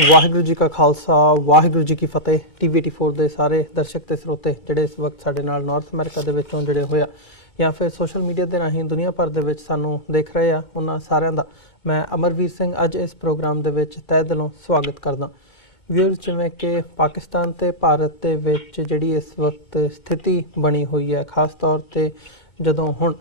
ਵਾਹਿਗੁਰੂ ਜੀ ਕਾ ਖਾਲਸਾ ਵਾਹਿਗੁਰੂ ਜੀ ਕੀ ਫਤਿਹ। TV84 ਦੇ ਸਾਰੇ ਦਰਸ਼ਕ ਤੇ ਸਰੋਤੇ ਜਿਹੜੇ ਇਸ ਵਕਤ ਸਾਡੇ ਨਾਲ ਨਾਰਥ ਅਮਰੀਕਾ ਦੇ ਵਿੱਚੋਂ ਜੁੜੇ ਹੋਏ ਆ ਜਾਂ ਫਿਰ ਸੋਸ਼ਲ ਮੀਡੀਆ ਦੇ ਰਾਹੀਂ ਦੁਨੀਆ ਭਰ ਦੇ ਵਿੱਚ ਸਾਨੂੰ ਦੇਖ ਰਹੇ ਆ, ਉਹਨਾਂ ਸਾਰਿਆਂ ਦਾ ਮੈਂ ਅਮਰਵੀਰ ਸਿੰਘ ਅੱਜ ਇਸ ਪ੍ਰੋਗਰਾਮ ਦੇ ਵਿੱਚ ਤਹਿ ਦਿਲੋਂ ਸਵਾਗਤ ਕਰਦਾ। ਵਿਊਅਰਸ, ਜਿਵੇਂ ਕਿ ਪਾਕਿਸਤਾਨ ਤੇ ਭਾਰਤ ਦੇ ਵਿੱਚ ਜਿਹੜੀ ਇਸ ਵਕਤ ਸਥਿਤੀ ਬਣੀ ਹੋਈ ਹੈ, ਖਾਸ ਤੌਰ ਤੇ ਜਦੋਂ ਹੁਣ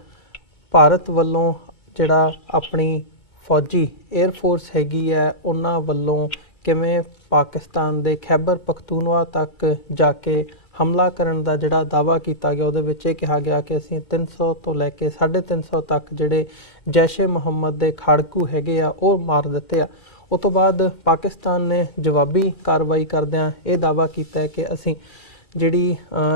ਭਾਰਤ ਵੱਲੋਂ ਜਿਹੜਾ ਆਪਣੀ ਫੌਜੀ 에ਅਰ ਫੋਰਸ ਹੈਗੀ ਹੈ, ਉਹਨਾਂ ਵੱਲੋਂ ਕਿਵੇਂ ਪਾਕਿਸਤਾਨ ਦੇ ਖੈਬਰ ਪਖਤੂਨਵਾ ਤੱਕ ਜਾ ਕੇ ਹਮਲਾ ਕਰਨ ਦਾ ਜਿਹੜਾ ਦਾਅਵਾ ਕੀਤਾ ਗਿਆ, ਉਹਦੇ ਵਿੱਚ ਇਹ ਕਿਹਾ ਗਿਆ ਕਿ ਅਸੀਂ 300 ਤੋਂ ਲੈ ਕੇ 350 ਤੱਕ ਜਿਹੜੇ ਜੈਸ਼ ਏ ਮੁਹੰਮਦ ਦੇ ਖਾੜਕੂ ਹੈਗੇ ਆ ਉਹ ਮਾਰ ਦਿੱਤੇ ਆ। ਉਸ ਤੋਂ ਬਾਅਦ ਪਾਕਿਸਤਾਨ ਨੇ ਜਵਾਬੀ ਕਾਰਵਾਈ ਕਰਦਿਆਂ ਇਹ ਦਾਅਵਾ ਕੀਤਾ ਹੈ ਕਿ ਅਸੀਂ ਜਿਹੜੀ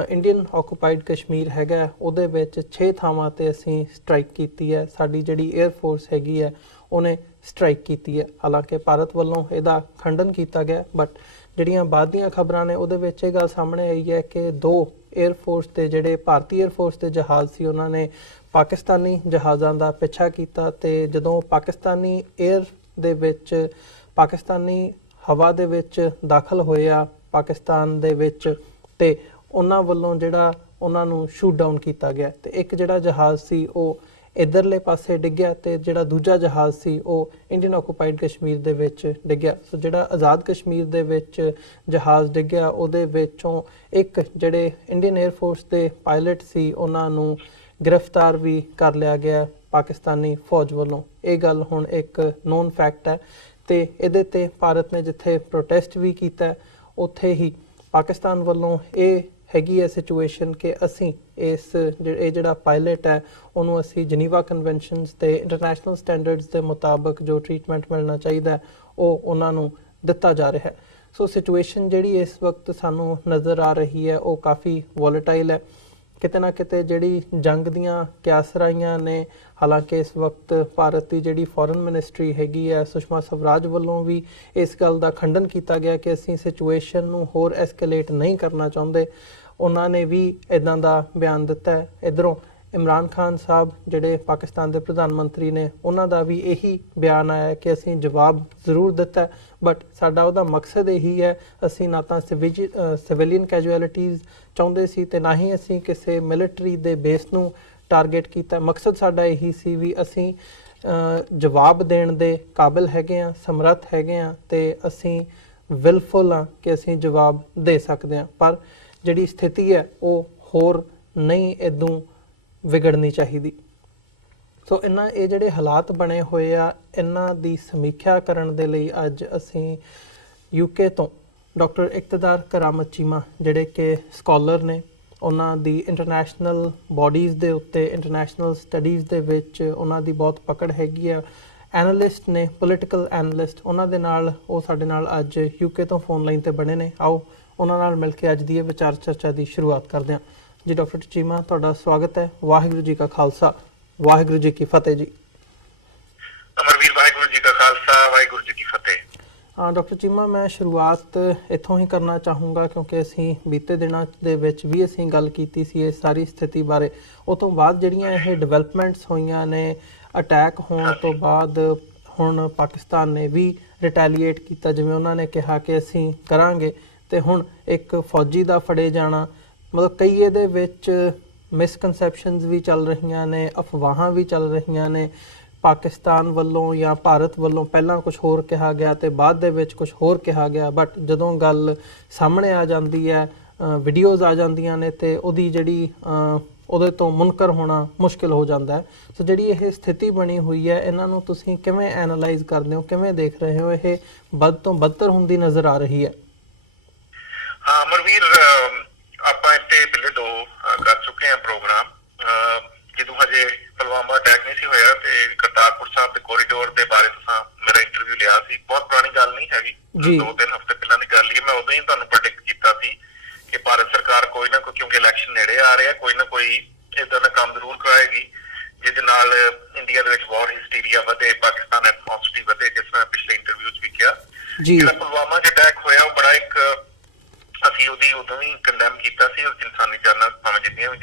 ਇੰਡੀਅਨ ਆਕੂਪਾਈਡ ਕਸ਼ਮੀਰ ਹੈਗਾ ਉਹਦੇ ਵਿੱਚ 6 ਥਾਵਾਂ ਤੇ ਅਸੀਂ ਸਟ੍ਰਾਈਕ ਕੀਤੀ ਹੈ। ਸਾਡੀ ਜਿਹੜੀ 에ਅਰ ਫੋਰਸ ਹੈਗੀ ਹੈ ਉਹਨੇ ਸਟ੍ਰਾਈਕ ਕੀਤੀ ਹੈ। ਹਾਲਾਂਕਿ ਭਾਰਤ ਵੱਲੋਂ ਇਹਦਾ ਖੰਡਨ ਕੀਤਾ ਗਿਆ, ਬਟ ਜਿਹੜੀਆਂ ਬਾਅਦ ਦੀਆਂ ਖਬਰਾਂ ਨੇ ਉਹਦੇ ਵਿੱਚ ਇਹ ਗੱਲ ਸਾਹਮਣੇ ਆਈ ਹੈ ਕਿ 2 에ਅਰ ਫੋਰਸ ਦੇ ਜਿਹੜੇ ਭਾਰਤੀ 에ਅਰ ਫੋਰਸ ਦੇ ਜਹਾਜ਼ ਸੀ ਉਹਨਾਂ ਨੇ ਪਾਕਿਸਤਾਨੀ ਜਹਾਜ਼ਾਂ ਦਾ ਪਿੱਛਾ ਕੀਤਾ ਤੇ ਜਦੋਂ ਪਾਕਿਸਤਾਨੀ 에ਅਰ ਦੇ ਵਿੱਚ ਪਾਕਿਸਤਾਨੀ ਹਵਾ ਦੇ ਵਿੱਚ ਦਾਖਲ ਹੋਏ ਆ ਪਾਕਿਸਤਾਨ ਦੇ ਵਿੱਚ, ਤੇ ਉਹਨਾਂ ਵੱਲੋਂ ਜਿਹੜਾ ਉਹਨਾਂ ਨੂੰ ਸ਼ੂਟ ਡਾਊਨ ਕੀਤਾ ਗਿਆ ਤੇ ਇੱਕ ਜਿਹੜਾ ਜਹਾਜ਼ ਸੀ ਉਹ ਇੱਧਰਲੇ ਪਾਸੇ ਡਿੱਗਿਆ ਤੇ ਜਿਹੜਾ ਦੂਜਾ ਜਹਾਜ਼ ਸੀ ਉਹ ਇੰਡੀਅਨ ਆਕੂਪਾਈਡ ਕਸ਼ਮੀਰ ਦੇ ਵਿੱਚ ਡਿੱਗਿਆ। ਸੋ ਜਿਹੜਾ ਆਜ਼ਾਦ ਕਸ਼ਮੀਰ ਦੇ ਵਿੱਚ ਜਹਾਜ਼ ਡਿੱਗਿਆ ਉਹਦੇ ਵਿੱਚੋਂ ਇੱਕ ਜਿਹੜੇ ਇੰਡੀਅਨ 에ਅਰ ਫੋਰਸ ਦੇ ਪਾਇਲਟ ਸੀ ਉਹਨਾਂ ਨੂੰ ਗ੍ਰਿਫਤਾਰ ਵੀ ਕਰ ਲਿਆ ਗਿਆ ਪਾਕਿਸਤਾਨੀ ਫੌਜ ਵੱਲੋਂ। ਇਹ ਗੱਲ ਹੁਣ ਇੱਕ ਨੋਨ ਫੈਕਟ ਹੈ ਤੇ ਇਹਦੇ ਤੇ ਭਾਰਤ ਨੇ ਜਿੱਥੇ ਪ੍ਰੋਟੈਸਟ ਵੀ ਕੀਤਾ ਉੱਥੇ ਹੀ ਪਾਕਿਸਤਾਨ ਵੱਲੋਂ ਇਹ ਹੈਗੀ ਹੈ ਸਿਚੁਏਸ਼ਨ ਕਿ ਅਸੀਂ ਇਹ ਜਿਹੜਾ ਪਾਇਲਟ ਹੈ ਉਹਨੂੰ ਅਸੀਂ ਜਨੀਵਾ ਕਨਵੈਨਸ਼ਨਸ ਤੇ ਇੰਟਰਨੈਸ਼ਨਲ ਸਟੈਂਡਰਡਸ ਦੇ ਮੁਤਾਬਕ ਜੋ ਟ੍ਰੀਟਮੈਂਟ ਮਿਲਣਾ ਚਾਹੀਦਾ ਉਹ ਉਹਨਾਂ ਨੂੰ ਦਿੱਤਾ ਜਾ ਰਿਹਾ ਹੈ। ਸੋ ਸਿਚੁਏਸ਼ਨ ਜਿਹੜੀ ਇਸ ਵਕਤ ਸਾਨੂੰ ਨਜ਼ਰ ਆ ਰਹੀ ਹੈ ਉਹ ਕਾਫੀ ਵੋਲੇਟਾਈਲ ਹੈ। ਕਿਤੇ ਨਾ ਕਿਤੇ ਜਿਹੜੀ ਜੰਗ ਦੀਆਂ ਕਿਆਸਰਾਈਆਂ ਨੇ, ਹਾਲਾਂਕਿ ਇਸ ਵਕਤ ਭਾਰਤ ਦੀ ਜਿਹੜੀ ਫੋਰਨ ਮਿਨਿਸਟਰੀ ਹੈਗੀ ਹੈ ਸੁਸ਼ਮਾ ਸਵਰਾਜ ਵੱਲੋਂ ਵੀ ਇਸ ਗੱਲ ਦਾ ਖੰਡਨ ਕੀਤਾ ਗਿਆ ਕਿ ਅਸੀਂ ਸਿਚੁਏਸ਼ਨ ਨੂੰ ਹੋਰ ਐਸਕੇਲੇਟ ਨਹੀਂ ਕਰਨਾ ਚਾਹੁੰਦੇ। ਉਹਨਾਂ ਨੇ ਵੀ ਇੱਦਾਂ ਦਾ ਬਿਆਨ ਦਿੱਤਾ ਹੈ। ਇੱਧਰੋਂ ਇਮਰਾਨ ਖਾਨ ਸਾਹਿਬ ਜਿਹੜੇ ਪਾਕਿਸਤਾਨ ਦੇ ਪ੍ਰਧਾਨ ਮੰਤਰੀ ਨੇ, ਉਹਨਾਂ ਦਾ ਵੀ ਇਹੀ ਬਿਆਨ ਆਇਆ ਕਿ ਅਸੀਂ ਜਵਾਬ ਜ਼ਰੂਰ ਦਿੱਤਾ, ਬਟ ਸਾਡਾ ਉਹਦਾ ਮਕਸਦ ਇਹੀ ਹੈ, ਅਸੀਂ ਨਾ ਤਾਂ ਸਿਵਿਲੀਅਨ ਕੈਜੁਅਲਿਟੀਜ਼ ਚਾਹੁੰਦੇ ਸੀ ਤੇ ਨਾ ਹੀ ਅਸੀਂ ਕਿਸੇ ਮਿਲਟਰੀ ਦੇ ਬੇਸ ਨੂੰ ਟਾਰਗੇਟ ਕੀਤਾ। ਮਕਸਦ ਸਾਡਾ ਇਹੀ ਸੀ ਵੀ ਅਸੀਂ ਜਵਾਬ ਦੇਣ ਦੇ ਕਾਬਿਲ ਹੈਗੇ ਹਾਂ, ਸਮਰੱਥ ਹੈਗੇ ਹਾਂ ਤੇ ਅਸੀਂ ਵਿਲਫੁਲ ਹਾਂ ਕਿ ਅਸੀਂ ਜਵਾਬ ਦੇ ਸਕਦੇ ਹਾਂ। ਪਰ ਜਿਹੜੀ ਸਥਿਤੀ ਹੈ ਉਹ ਹੋਰ ਨਹੀਂ ਇਦੋਂ ਵਿਗੜਨੀ ਚਾਹੀਦੀ। ਸੋ ਇਹ ਜਿਹੜੇ ਹਾਲਾਤ ਬਣੇ ਹੋਏ ਆ, ਇਹਨਾਂ ਦੀ ਸਮੀਖਿਆ ਕਰਨ ਦੇ ਲਈ ਅੱਜ ਅਸੀਂ UK ਤੋਂ ਡਾਕਟਰ ਇਕਤਦਾਰ ਕਰਾਮਤ ਚੀਮਾ ਜਿਹੜੇ ਕਿ ਸਕਾਲਰ ਨੇ, ਉਹਨਾਂ ਦੀ ਇੰਟਰਨੈਸ਼ਨਲ ਬਾਡੀਜ਼ ਦੇ ਉੱਤੇ ਇੰਟਰਨੈਸ਼ਨਲ ਸਟੱਡੀਜ਼ ਦੇ ਵਿੱਚ ਉਹਨਾਂ ਦੀ ਬਹੁਤ ਪਕੜ ਹੈਗੀ ਆ, ਐਨਾਲਿਸਟ ਨੇ, ਪੋਲੀਟੀਕਲ ਐਨਾਲਿਸਟ, ਉਹਨਾਂ ਦੇ ਨਾਲ ਉਹ ਸਾਡੇ ਨਾਲ ਅੱਜ UK ਤੋਂ ਫੋਨ ਲਾਈਨ ਤੇ ਬਣੇ ਨੇ। ਆਓ ਉਹਨਾਂ ਨਾਲ ਮਿਲ ਕੇ ਅੱਜ ਦੀ ਇਹ ਵਿਚਾਰ ਚਰਚਾ ਦੀ ਸ਼ੁਰੂਆਤ ਕਰਦੇ ਹਾਂ। ਜੀ ਡਾਕਟਰ ਚੀਮਾ, ਤੁਹਾਡਾ ਸਵਾਗਤ ਹੈ। ਵਾਹਿਗੁਰੂ ਜੀ ਕਾ ਖਾਲਸਾ ਵਾਹਿਗੁਰੂ ਜੀ ਕੀ ਫਤਿਹ। ਜੀ ਅਮਰਵੀਰ, ਵਾਹਿਗੁਰੂ ਜੀ ਕਾ ਖਾਲਸਾ ਵਾਹਿਗੁਰੂ ਜੀ ਕੀ ਫਤਿਹ। ਡਾਕਟਰ ਚੀਮਾ, ਮੈਂ ਸ਼ੁਰੂਆਤ ਇੱਥੋਂ ਹੀ ਕਰਨਾ ਚਾਹੂੰਗਾ ਕਿਉਂਕਿ ਅਸੀਂ ਬੀਤੇ ਦਿਨਾਂ ਦੇ ਵਿੱਚ ਵੀ ਅਸੀਂ ਗੱਲ ਕੀਤੀ ਸੀ ਇਸ ਸਾਰੀ ਸਥਿਤੀ ਬਾਰੇ। ਉਹ ਤੋਂ ਬਾਅਦ ਜਿਹੜੀਆਂ ਇਹ ਡਿਵੈਲਪਮੈਂਟਸ ਹੋਈਆਂ ਨੇ, ਅਟੈਕ ਹੋਣ ਤੋਂ ਬਾਅਦ ਹੁਣ ਪਾਕਿਸਤਾਨ ਨੇ ਵੀ ਰਿਟੈਲੀਏਟ ਕੀਤਾ, ਜਿਵੇਂ ਉਹਨਾਂ ਨੇ ਕਿਹਾ ਕਿ ਅਸੀਂ ਕਰਾਂਗੇ, ਤੇ ਹੁਣ ਇੱਕ ਫੌਜੀ ਦਾ ਫੜੇ ਜਾਣਾ, ਮਤਲਬ ਕਈ ਇਹਦੇ ਵਿੱਚ ਮਿਸਕਨਸੈਪਸ਼ਨਸ ਵੀ ਚੱਲ ਰਹੀਆਂ ਨੇ, ਅਫਵਾਹਾਂ ਵੀ ਚੱਲ ਰਹੀਆਂ ਨੇ ਪਾਕਿਸਤਾਨ ਵੱਲੋਂ ਜਾਂ ਭਾਰਤ ਵੱਲੋਂ। ਪਹਿਲਾਂ ਕੁਝ ਹੋਰ ਕਿਹਾ ਗਿਆ ਤੇ ਬਾਅਦ ਦੇ ਵਿੱਚ ਕੁਝ ਹੋਰ ਕਿਹਾ ਗਿਆ, ਬਟ ਜਦੋਂ ਗੱਲ ਸਾਹਮਣੇ ਆ ਜਾਂਦੀ ਹੈ, ਵੀਡੀਓਜ਼ ਆ ਜਾਂਦੀਆਂ ਨੇ ਤੇ ਉਹਦੀ ਜਿਹੜੀ ਉਹਦੇ ਤੋਂ ਮੁਨਕਰ ਹੋਣਾ ਮੁਸ਼ਕਿਲ ਹੋ ਜਾਂਦਾ ਹੈ। ਸੋ ਜਿਹੜੀ ਇਹ ਸਥਿਤੀ ਬਣੀ ਹੋਈ ਹੈ, ਇਹਨਾਂ ਨੂੰ ਤੁਸੀਂ ਕਿਵੇਂ ਐਨਾਲਾਈਜ਼ ਕਰਦੇ ਹੋ, ਕਿਵੇਂ ਦੇਖ ਰਹੇ ਹੋ? ਇਹ ਵੱਧ ਤੋਂ ਬੱਤਰ ਹੁੰਦੀ ਨਜ਼ਰ ਆ ਰਹੀ ਹੈ। ਹਾਂ ਅਮਰਵੀਰ, ਆਪਾਂ ਇੱਥੇ ਪਹਿਲੇ 2 ਕਰ ਚੁੱਕੇ ਹਾਂ ਪ੍ਰੋਗਰਾਮ। ਜਦੋਂ ਹਜੇ ਪੁਲਵਾਮਾ ਅਟੈਕ ਨਹੀਂ ਸੀ ਹੋਇਆ ਤੇ ਕਰਤਾਰਪੁਰ ਸਾਹਿਬ ਦੇ ਕੋਰੀਡੋਰ ਦੇ ਬਾਰੇ ਤੁਸੀਂ ਮੇਰਾ ਇੰਟਰਵਿਊ ਲਿਆ ਸੀ। ਬਹੁਤ ਪੁਰਾਣੀ ਗੱਲ ਨਹੀਂ ਹੈਗੀ, 2-3 ਹਫ਼ਤੇ ਪਹਿਲਾਂ ਦੀ ਗੱਲ ਹੀ। ਮੈਂ ਉਦੋਂ ਹੀ ਤੁਹਾਨੂੰ ਪ੍ਰੈਡਿਕਟ ਕੀਤਾ ਸੀ ਕਿ ਭਾਰਤ ਸਰਕਾਰ ਕੋਈ ਨਾ ਕੋਈ, ਕਿਉਂਕਿ ਇਲੈਕਸ਼ਨ ਨੇੜੇ ਆ ਰਿਹਾ, ਕੋਈ ਨਾ ਕੋਈ ਏਦਾਂ ਦਾ ਕੰਮ ਜ਼ਰੂਰ ਕਰਾਏਗੀ ਜਿਹਦੇ ਨਾਲ ਇੰਡੀਆ ਦੇ ਵਿੱਚ ਵਾਰ ਹਿਸਟੀਰੀਆ ਵਧੇ, ਪਾਕਿਸਤਾਨ ਐਟਮੋਸਿਟੀ ਵਧੇ, ਜਿਸ ਤਰ੍ਹਾਂ ਪਿਛਲੇ ਇੰਟਰਵਿਊ 'ਚ ਵੀ ਕਿਹਾ। ਜਿਹੜਾ ਪੁਲਵਾਮਾ 'ਚ ਅਟੈਕ ਹੋਇਆ ਉਹ ਬੜਾ ਇੱਕ, ਅਸੀਂ ਉਹਦੀ ਉਦੋਂ ਵੀ ਕੰਡੈਮ ਕੀਤਾ ਸੀ। ਇਨਸਾਨੀ ਜਾਨਾਂ ਭਾਵੇਂ ਜਿੰਨੀਆਂ ਵੀ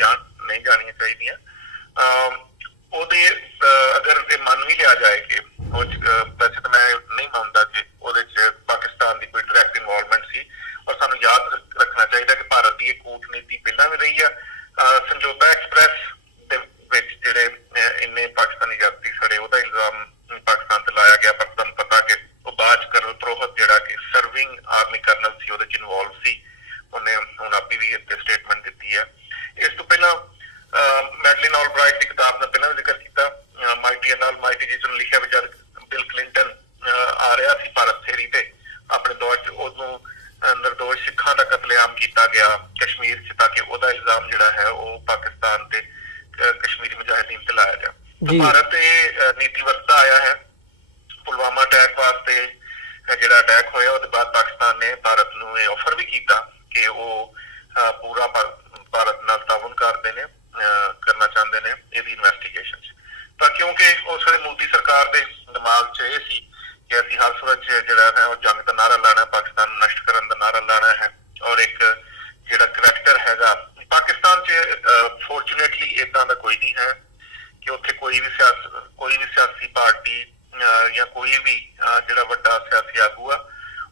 ਨਹੀਂ ਜਾਣੀਆਂ ਚਾਹੀਦੀਆਂ। ਉਹਦੇ ਅਗਰ ਇਹ ਮੰਨ ਵੀ ਲਿਆ ਜਾਏ ਕਿ ਵੈਸੇ ਤਾਂ ਮੈਂ ਨਹੀਂ ਮੰਨਦਾ ਕਿ ਉਹਦੇ 'ਚ ਪਾਕਿਸਤਾਨ ਦੀ ਨਾਲ ਮਾਈਟੀ ਜੀ ਨੂੰ ਲਿਖਿਆ ਵੀ ਜਦ ਬਿਲ ਕਲਿੰਟਨ ਆ ਰਿਹਾ ਸੀ ਭਾਰਤ ਫੇਰੀ ਤੇ ਆਪਣੇ ਦੌਰ 'ਚ, ਉਦੋਂ ਨਿਰਦੋਸ਼ ਸਿੱਖਾਂ ਦਾ ਕਤਲੇਆਮ ਕੀਤਾ ਗਿਆ ਕਸ਼ਮੀਰ 'ਚ, ਤਾਂ ਕਿ ਉਹਦਾ ਇਲਜ਼ਾਮ ਜਿਹੜਾ ਹੈ ਉਹ ਪਾਕਿਸਤਾਨ ਤੇ ਕਸ਼ਮੀਰੀ ਮੁਜਾਹਿਦੀਨ ਤੇ ਲਾਇਆ ਜਾ। ਭਾਰਤ ਇਹ ਨੀਤੀ ਵਰਤਦਾ ਆਇਆ ਹੈ। ਪੁਲਵਾਮਾ ਅਟੈਕ ਵਾਸਤੇ ਜਿਹੜਾ ਅਟੈਕ ਹੋਇਆ ਉਹਦੇ ਬਾਅਦ ਪਾਕਿਸਤਾਨ ਨੇ ਭਾਰਤ ਨੂੰ ਇਹ ਆਫਰ ਵੀ ਕੀਤਾ ਕਿ ਉਹ ਪੂਰਾ ਭਾਰਤ ਨਾਲ ਤਾਉਨ ਕਰਦੇ ਨੇ, ਕਰਨਾ ਚਾਹੁੰਦੇ ਨੇ ਇਹਦੀ ਇਨਵੈਸਟੀਗੇਸ਼ਨ 'ਚ। ਤਾਂ ਕਿਉਂਕਿ ਉਸ ਵੇਲੇ ਮੋਦੀ ਸਰਕਾਰ ਦੇ ਦਿਮਾਗ 'ਚ ਇਹ ਸੀ ਕਿ ਅਸੀਂ ਹਰ ਸੂਰਤ 'ਚ ਜਿਹੜਾ ਹੈ ਉਹ ਜੰਗ ਦਾ ਨਾਅਰਾ ਲਾਣਾ, ਪਾਕਿਸਤਾਨ ਨੂੰ ਨਸ਼ਟ ਕਰਨ ਦਾ ਨਾਅਰਾ ਲਾਣਾ ਹੈ। ਔਰ ਇੱਕ ਜਿਹੜਾ ਕਰੈਕਟਰ ਹੈਗਾ ਪਾਕਿਸਤਾਨ 'ਚ, ਫੋਰਚੂਨੇਟਲੀ ਏਦਾਂ ਦਾ ਕੋਈ ਨਹੀਂ ਹੈ ਕਿ ਉੱਥੇ ਕੋਈ ਵੀ ਸਿਆਸੀ ਪਾਰਟੀ ਜਾਂ ਕੋਈ ਵੀ ਜਿਹੜਾ ਵੱਡਾ ਸਿਆਸੀ ਆਗੂ ਆ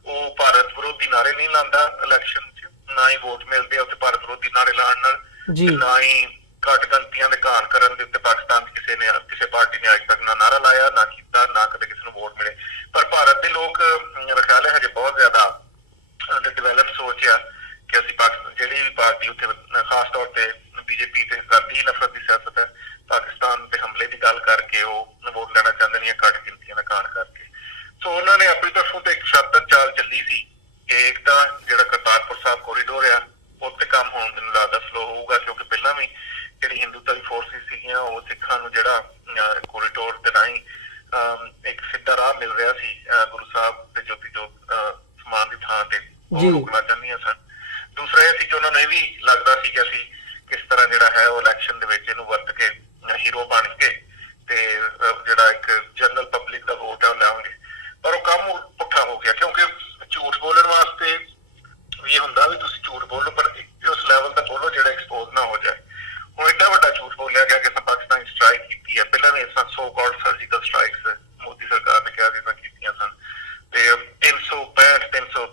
ਉਹ ਭਾਰਤ ਵਿਰੋਧੀ ਨਾਅਰੇ ਨਹੀਂ ਲਾਉਂਦਾ ਇਲੈਕਸ਼ਨ 'ਚ, ਨਾ ਹੀ ਵੋਟ ਮਿਲਦੇ ਉੱਥੇ ਭਾਰਤ ਵਿਰੋਧੀ ਨਾਅਰੇ ਲਾਉਣ ਨਾਲ, ਨਾ ਹੀ ਘੱਟ ਗਿਣਤੀਆਂ ਦੇ ਘਾਣ ਕਰਨ ਦੇ ਉੱਤੇ ਪਾਕਿਸਤਾਨ ਦੀ ਕਿਸੇ ਪਾਰਟੀ ਨੇ ਅੱਜ ਤੱਕ ਨਾ ਨਾਅਰਾ ਲਾਇਆ, ਨਾ ਕੀਤਾ, ਨਾ ਕਦੇ ਕਿਸੇ ਨੂੰ ਵੋਟ ਮਿਲੇ। ਪਰ ਭਾਰਤ ਦੇ ਲੋਕ ਮੇਰਾ ਖਿਆਲ ਹੈ ਹਜੇ ਬਹੁਤ ਜ਼ਿਆਦਾ ਡਿਵੈਲਪ ਸੋਚ ਆ ਕਿ ਅਸੀਂ ਜਿਹੜੀ ਵੀ ਪਾਰਟੀ ਉੱਥੇ ਖਾਸ ਤੌਰ ਤੇ ਬੀਜੇਪੀ ਤੇ ਕਰਦੀ ਨਫ਼ਰਤ ਦੀ ਸਿਆਸਤ ਹੈ, ਪਾਕਿਸਤਾਨ ਤੇ ਹਮਲੇ ਦੀ ਗੱਲ ਕਰਕੇ ਉਹ ਵੋਟ ਲੈਣਾ ਚਾਹੁੰਦੇ ਨਹੀਂ, ਘੱਟ ਗਿਣਤੀਆਂ ਦਾ ਘਾਣ ਕਰਕੇ। ਸੋ ਉਹਨਾਂ ਨੇ ਆਪਣੀ ਤਰਫੋਂ ਤੇ ਇੱਕ ਸ਼ਾਨਦਾਰ ਚਾਲ ਚੱਲੀ ਸੀ ਕਿ ਇੱਕ ਤਾਂ ਜਿਹੜਾ ਕਰਤਾਰਪੁਰ ਸਾਹਿਬ ਕੋਰੀਡੋਰ ਆ ਉੱਥੇ ਕੰਮ ਹੋਣ ਮੈਨੂੰ ਲੱਗਦਾ ਸਲੋ ਹੋਊਗਾ, ਕਿਉਂਕਿ ਪਹਿਲਾਂ ਵੀ ਜਿਹੜੀ ਹਿੰਦੂਤਵੀ ਫੋਰਸਿਸ ਸੀਗੀਆਂ ਉਹ ਸਿੱਖਾਂ ਨੂੰ ਜਿਹੜਾ ਕੋਰੀਡੋਰ ਦੇ ਰਾਹੀਂ ਇੱਕ ਸਿੱਧਾ ਰਾਹ ਮਿਲ ਰਿਹਾ ਸੀ ਗੁਰੂ ਸਾਹਿਬ ਦੇ ਜੋਤੀ ਜੋਤ ਸਮਾਨ ਦੀ ਥਾਂ ਤੇ ਉਹ ਰੋਕਣਾ ਚਾਹੁੰਦੀਆਂ ਸਨ। ਦੂਸਰਾ ਇਹ ਸੀ ਕਿ ਉਹਨਾਂ ਨੂੰ ਇਹ ਵੀ ਲੱਗਦਾ ਸੀ ਕਿ ਅਸੀਂ ਕਿਸ ਤਰ੍ਹਾਂ ਜਿਹੜਾ ਹੈ ਉਹ ਇਲੈਕਸ਼ਨ ਦੇ ਵਿੱਚ ਇਹਨੂੰ ਵਰਤ ਕੇ ਹੀਰੋ ਬਣ ਕੇ ਤੇ ਜਿਹੜਾ ਇੱਕ ਜਨਰਲ ਪਬਲਿਕ ਦਾ ਵੋਟ ਹੈ ਉਹ ਲੈਵਾਂਗੇ। ਪਰ ਉਹ ਕੰਮ ਪੁੱਠਾ ਹੋ ਗਿਆ, ਕਿਉਂਕਿ ਝੂਠ ਬੋਲਣ ਵਾਸਤੇ ਵੀ ਹੁੰਦਾ ਵੀ ਤੁਸੀਂ ਝੂਠ ਬੋਲੋ, ਪਰ ਉਸ ਲੈਵਲ ਦਾ ਬੋਲੋ ਜਿਹੜਾ ਐਕਸਪੋਜ਼ ਨਾ ਹੋ ਜਾਏ। ਹੁਣ ਏਡਾ ਵੱਡਾ ਝੂਠ ਬੋਲਿਆ ਗਿਆ ਕਿ ਪਾਕਿਸਤਾਨ ਸਟ੍ਰਾਈਕ ਕੀਤੀ ਹੈ, ਪਹਿਲਾਂ ਵੀ so called surgical strikes Modi ਸਰਕਾਰ ਨੇ ਕਿਹਾ ਜਿੱਦਾਂ ਕੀਤੀਆਂ ਸਨ, ਤੇ 365 350